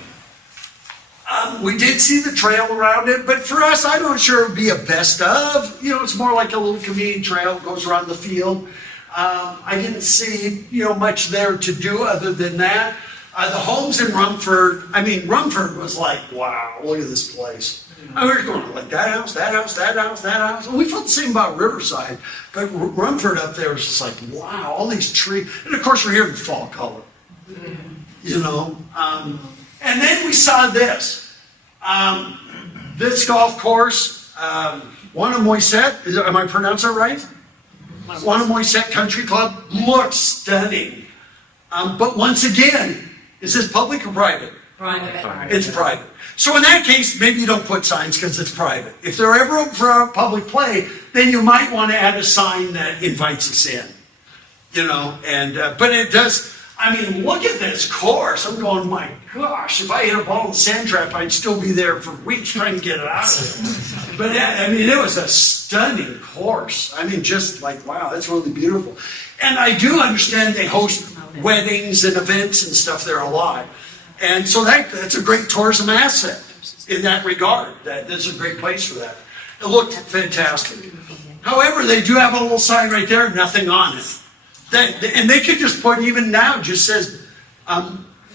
we did see the trail around it, but for us, I'm not sure it would be a best of. It's more like a little community trail that goes around the field. I didn't see, much there to do other than that. The homes in Rumford, Rumford was like, wow, look at this place. We were going like that house, that house, that house, that house. And we felt the same about Riverside, but Rumford up there was just like, wow, all these trees. And of course, we're here in fall color, And then we saw this. This golf course, Wannamoisette, am I pronouncing it right? Wannamoisette Country Club looks stunning. But once again, is this public or private? Private. It's private. So in that case, maybe you don't put signs because it's private. If they're ever open for a public play, then you might want to add a sign that invites us in. You know, and, but it does, I mean, look at this course. I'm going, my gosh, if I hit a ball in the sand trap, I'd still be there for weeks trying to get it out of there. But yeah, I mean, it was a stunning course. I mean, just like, wow, that's really beautiful. And I do understand they host weddings and events and stuff there a lot. And so that's a great tourism asset in that regard. That's a great place for that. It looked fantastic. However, they do have a little sign right there, nothing on it. And they could just put, even now, just says,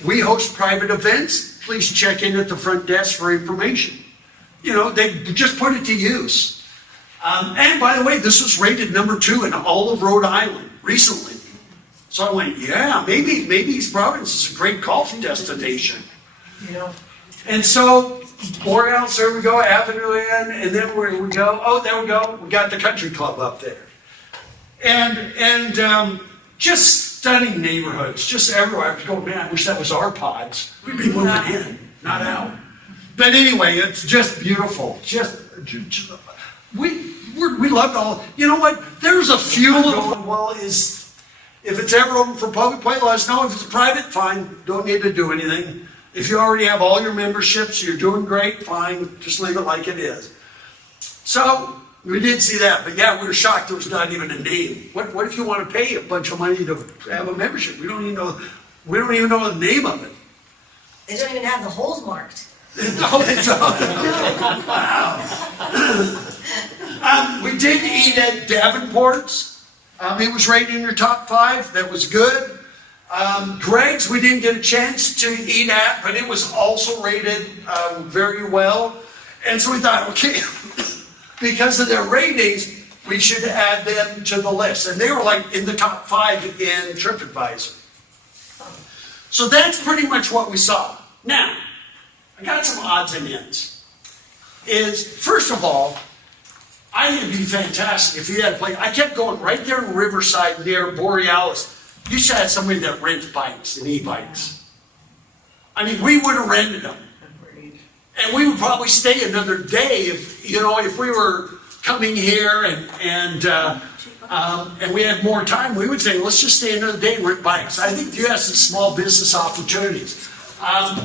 we host private events. Please check in at the front desk for information. You know, they just put it to use. And by the way, this was rated number 2 in all of Rhode Island recently. So I went, yeah, maybe East Providence is a great golf destination. Yeah. And so, Borealis, there we go, Avenue Inn, and then where we go? Oh, there we go. We got the country club up there. And just stunning neighborhoods, just everywhere. I was going, man, I wish that was our pods. We'd be moving in, not out. But anyway, it's just beautiful. We loved all. You know what? There's a few little. Well, if it's ever open for public play, let us know. If it's private, fine. Don't need to do anything. If you already have all your memberships, you're doing great, fine. Just leave it like it is. So we did see that, but yeah, we were shocked there was not even a name. What if you want to pay a bunch of money to have a membership? We don't even know the name of it. They don't even have the holes marked. No, they don't. Wow. We did eat at Davenport's. It was rated in your top 5. That was good. Greg's, we didn't get a chance to eat at, but it was also rated very well. And so we thought, okay, because of their ratings, we should add them to the list. And they were like in the top 5 in TripAdvisor. So that's pretty much what we saw. Now, I got some odds and ends. First of all, I think it'd be fantastic if you had a place. I kept going right there in Riverside near Borealis. You should have somebody that rents bikes and e-bikes. I mean, we would have rented them. And we would probably stay another day if we were coming here and we had more time. We would say, let's just stay another day and rent bikes. I think you have some small business opportunities.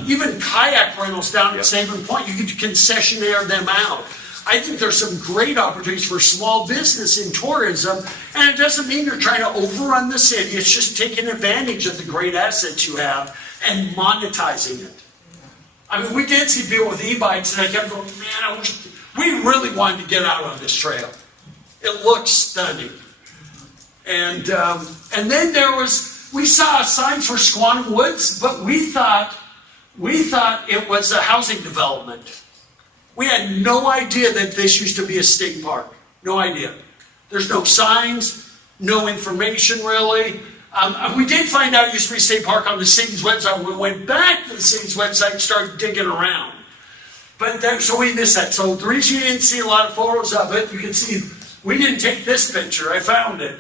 Even kayak rentals down at Sabin Point, you could concessionaire them out. I think there's some great opportunities for small business in tourism, and it doesn't mean you're trying to overrun the city. It's just taking advantage of the great assets you have and monetizing it. I mean, we did see people with e-bikes, and I kept going, man, we really wanted to get out on this trail. It looks stunning. And then we saw a sign for Squantum Woods, but we thought it was a housing development. We had no idea that this used to be a state park. No idea. There's no signs, no information really. We did find out it used to be a state park on the city's website. We went back to the city's website and started digging around. So we missed that. So the reason you didn't see a lot of photos of it, you can see we didn't take this picture. I found it.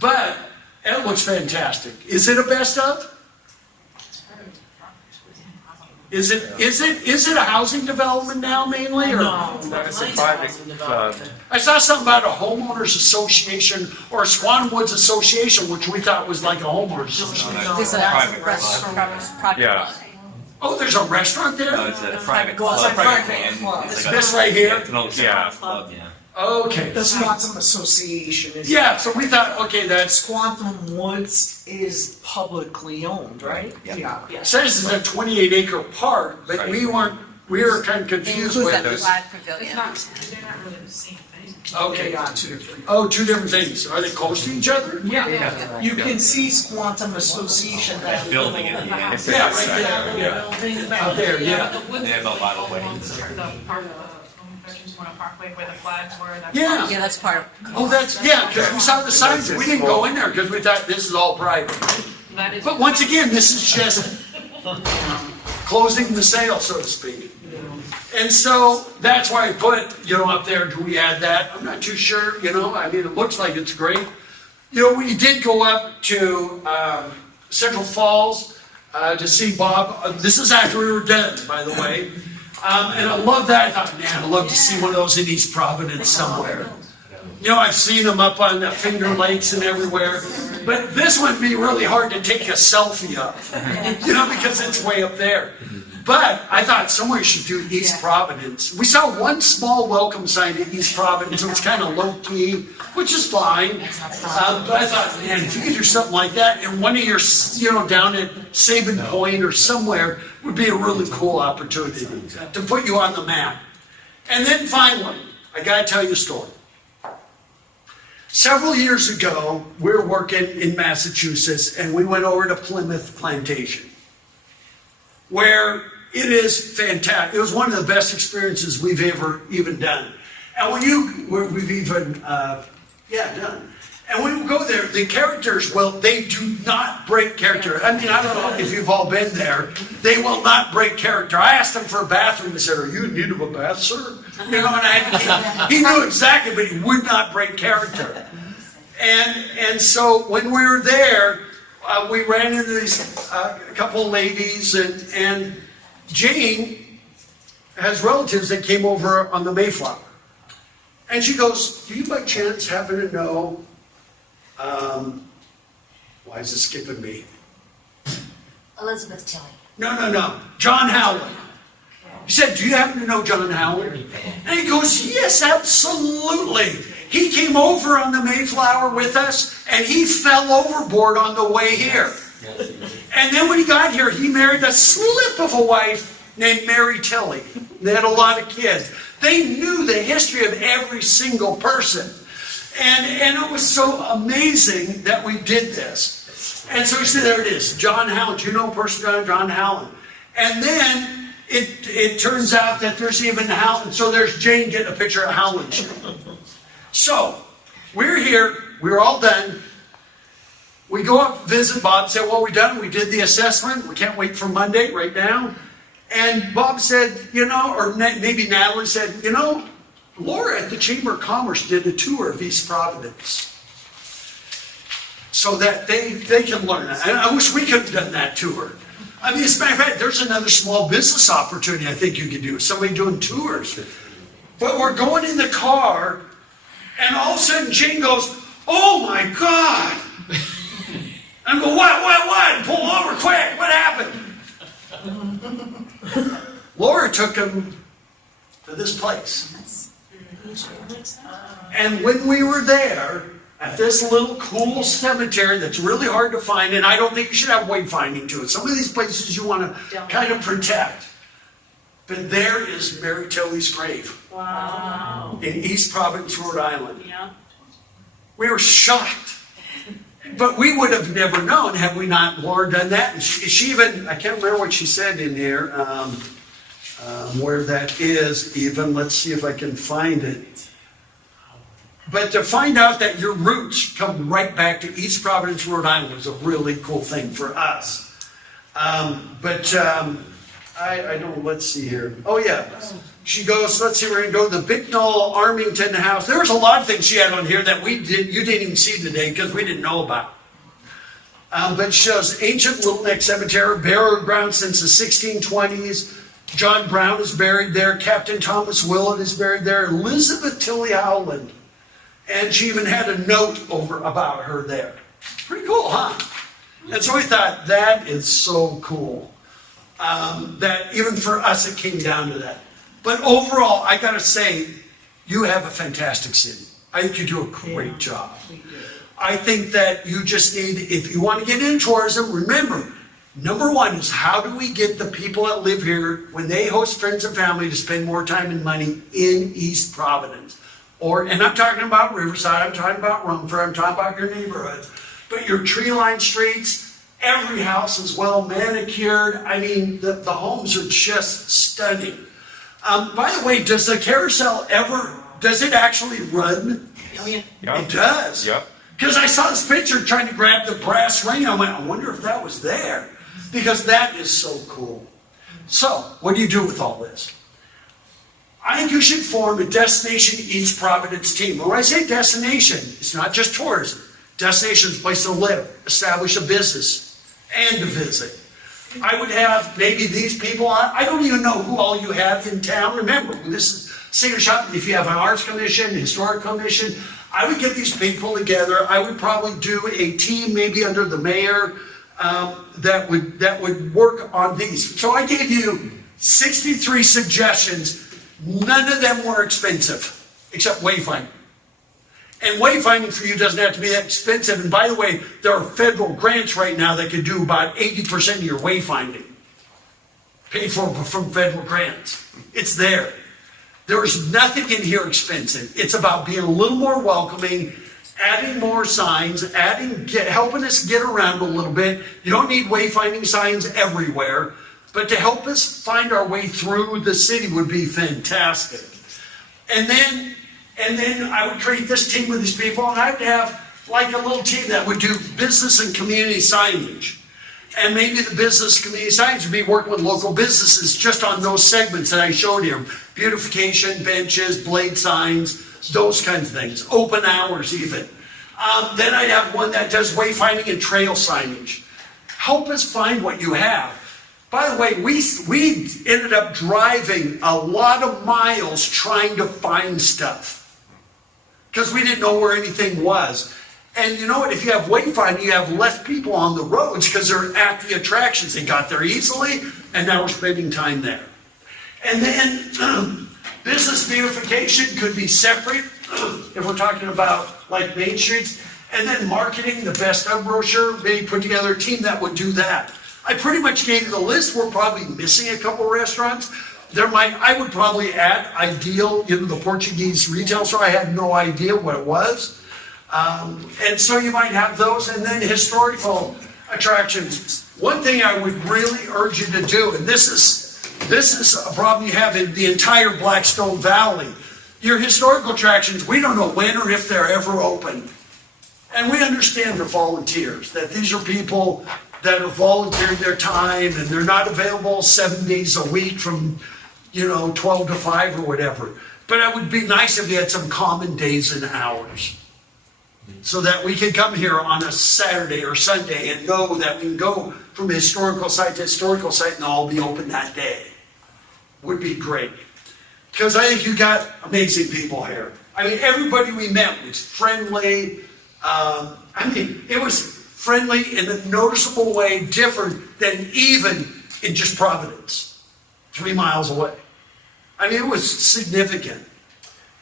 But it looks fantastic. Is it a best of? Is it a housing development now mainly? Or? No, It's a private club. I saw something about a homeowners association or a Squantum Woods association, which we thought was like a homeowners association. There's a private Yeah. Oh, there's a restaurant there? No, it's a private Well, it's club. a private and club. it's like This right here? It's an old Yeah. club, yeah. Okay. That's not some association, is it? Yeah, so we thought, okay, that's, Squantum Woods is publicly owned, right? Yeah. it says it's a 28-acre park, but we were kind of confused Includes with that this. flag pavilion. They're not really the same thing. Okay. They are 2 different. Oh, 2 different things. Are they close to each other? Yeah. You can see Squantum Association. That building at the end. It's Yeah, inside. right there, yeah. Out there, yeah. They have a lot of weddings. The part of Veterans Memorial Parkway where the flags were. Yeah. Yeah, that's part of. Oh, because we saw the signs. We didn't go in there because we thought this is all private. But once again, this is just closing the sale, so to speak. And so that's why I put, up there, do we add that? I'm not too sure, I mean, it looks like it's great. We did go up to Central Falls. to see Bob. This is after we were done, by the way. And I love that. I thought, man, I'd love to see one of those in East Providence somewhere. You know, I've seen them up on the Finger Lakes and everywhere. But this would be really hard to take a selfie of, you know, because it's way up there. But I thought somewhere should do East Providence. We saw one small welcome sign to East Providence. It was kind of low key, which is fine. But I thought, man, if you could do something like that, and one of your, you know, down at Sabin Point or somewhere would be a really cool opportunity to put you on the map. And then finally, I got to tell you a story. Several years ago, we were working in Massachusetts, and we went over to Plymouth Plantation, where it is fantastic. It was one of the best experiences we've ever even done. And we've even done. And when we go there, the characters, well, they do not break character. I mean, I don't know if you've all been there. They will not break character. I asked them for a bathroom. They said, "Are you in need of a bath, sir?" You know, and he knew exactly, but he would not break character. And so when we were there, we ran into these couple of ladies, and Jane has relatives that came over on the Mayflower. And she goes, "Do you by chance happen to know, why is it skipping me? Elizabeth Tilley. No. John Howland." He said, "Do you happen to know John Howland?" And he goes, "Yes, absolutely. He came over on the Mayflower with us, and he fell overboard on the way here. And then when he got here, he married a slip of a wife named Mary Tilley. They had a lot of kids. They knew the history of every single person. And it was so amazing that we did this. And so he said, there it is, John Howland. Do you know a person, John Howland? And then it turns out that there's even Howland. So there's Jane getting a picture of Howland. So we're here. We're all done. We go up, visit Bob, said, "Well, we're done. We did the assessment. We can't wait for Monday right now." And Bob said, or maybe Natalie said, Laura at the Chamber of Commerce did a tour of East Providence so that they can learn. And I wish we could have done that tour. I mean, as a matter of fact, there's another small business opportunity I think you could do, somebody doing tours. But we're going in the car, and all of a sudden Jane goes, "Oh my God." I go, what? Pull over quick. What happened? Laura took him to this place. And when we were there, at this little cool cemetery that's really hard to find, and I don't think you should have wayfinding to it. Some of these places you want to kind of protect. But there is Mary Tilley's grave. Wow. In East Providence, Rhode Island. Yeah. We were shocked. But we would have never known had we not, Laura, done that. And she even, I can't remember what she said in here, where that is even. Let's see if I can find it. But to find out that your roots come right back to East Providence, Rhode Island was a really cool thing for us. I don't, let's see here. Oh yeah. She goes, let's see, we're going to go to the Bicknell Armington House. There was a lot of things she had on here that you didn't even see today because we didn't know about. But she shows ancient Little Neck Cemetery, burial ground since the 1620s. John Brown is buried there. Captain Thomas Willett is buried there. Elizabeth Tilley Howland. And she even had a note over about her there. Pretty cool, huh? And so we thought, that is so cool. That even for us, it came down to that. But overall, I got to say, you have a fantastic city. I think you do a great job. I think that you just need, if you want to get into tourism, remember, number one is how do we get the people that live here, when they host friends and family, to spend more time and money in East Providence? And I'm talking about Riverside, I'm talking about Rumford, I'm talking about your neighborhoods. But your tree-lined streets, every house is well manicured. I mean, the homes are just stunning. By the way, does the carousel does it actually run? Oh, yeah. Yeah. It does. Yep. Because I saw this picture trying to grab the brass ring. I went, I wonder if that was there. Because that is so cool. So, what do you do with all this? I think you should form a Destination East Providence team. When I say destination, it's not just tourism. Destination is a place to live, establish a business, and to visit. I would have maybe these people on. I don't even know who all you have in town. Remember, this is senior shopping. If you have an arts commission, historic commission, I would get these people together. I would probably do a team, maybe under the mayor, that would work on these. So I gave you 63 suggestions. None of them were expensive, except wayfinding. And wayfinding for you doesn't have to be that expensive. And by the way, there are federal grants right now that could do about 80% of your wayfinding. Paid for from federal grants. It's there. There's nothing in here expensive. It's about being a little more welcoming, adding more signs, helping us get around a little bit. You don't need wayfinding signs everywhere, but to help us find our way through the city would be fantastic. And then I would create this team with these people, and I would have like a little team that would do business and community signage. And maybe the business community signage would be working with local businesses just on those segments that I showed you. Beautification, benches, blade signs, those kinds of things. Open hours even. Then I'd have one that does wayfinding and trail signage. Help us find what you have. By the way, we ended up driving a lot of miles trying to find stuff because we didn't know where anything was. And you know what? If you have wayfinding, you have less people on the roads because they're at the attractions. They got there easily, and now we're spending time there. And then business beautification could be separate if we're talking about like Main Streets. And then marketing, the best of brochure, maybe put together a team that would do that. I pretty much gave you the list. We're probably missing a couple restaurants. I would probably add Ideal, the Portuguese retail store. I had no idea what it was. And so you might have those, and then historical attractions. One thing I would really urge you to do, and this is a problem you have in the entire Blackstone Valley. Your historical attractions, we don't know when or if they're ever open. And we understand the volunteers, that these are people that are volunteering their time and they're not available 7 days a week from 12 to 5 or whatever. But it would be nice if you had some common days and hours so that we can come here on a Saturday or Sunday and know that we can go from historical site to historical site and all be open that day. Would be great. Because I think you got amazing people here. I mean, everybody we met was friendly. It was friendly in a noticeable way, different than even in just Providence, 3 miles away. I mean, it was significant.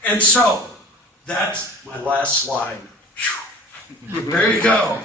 And so, that's my last slide. There you go.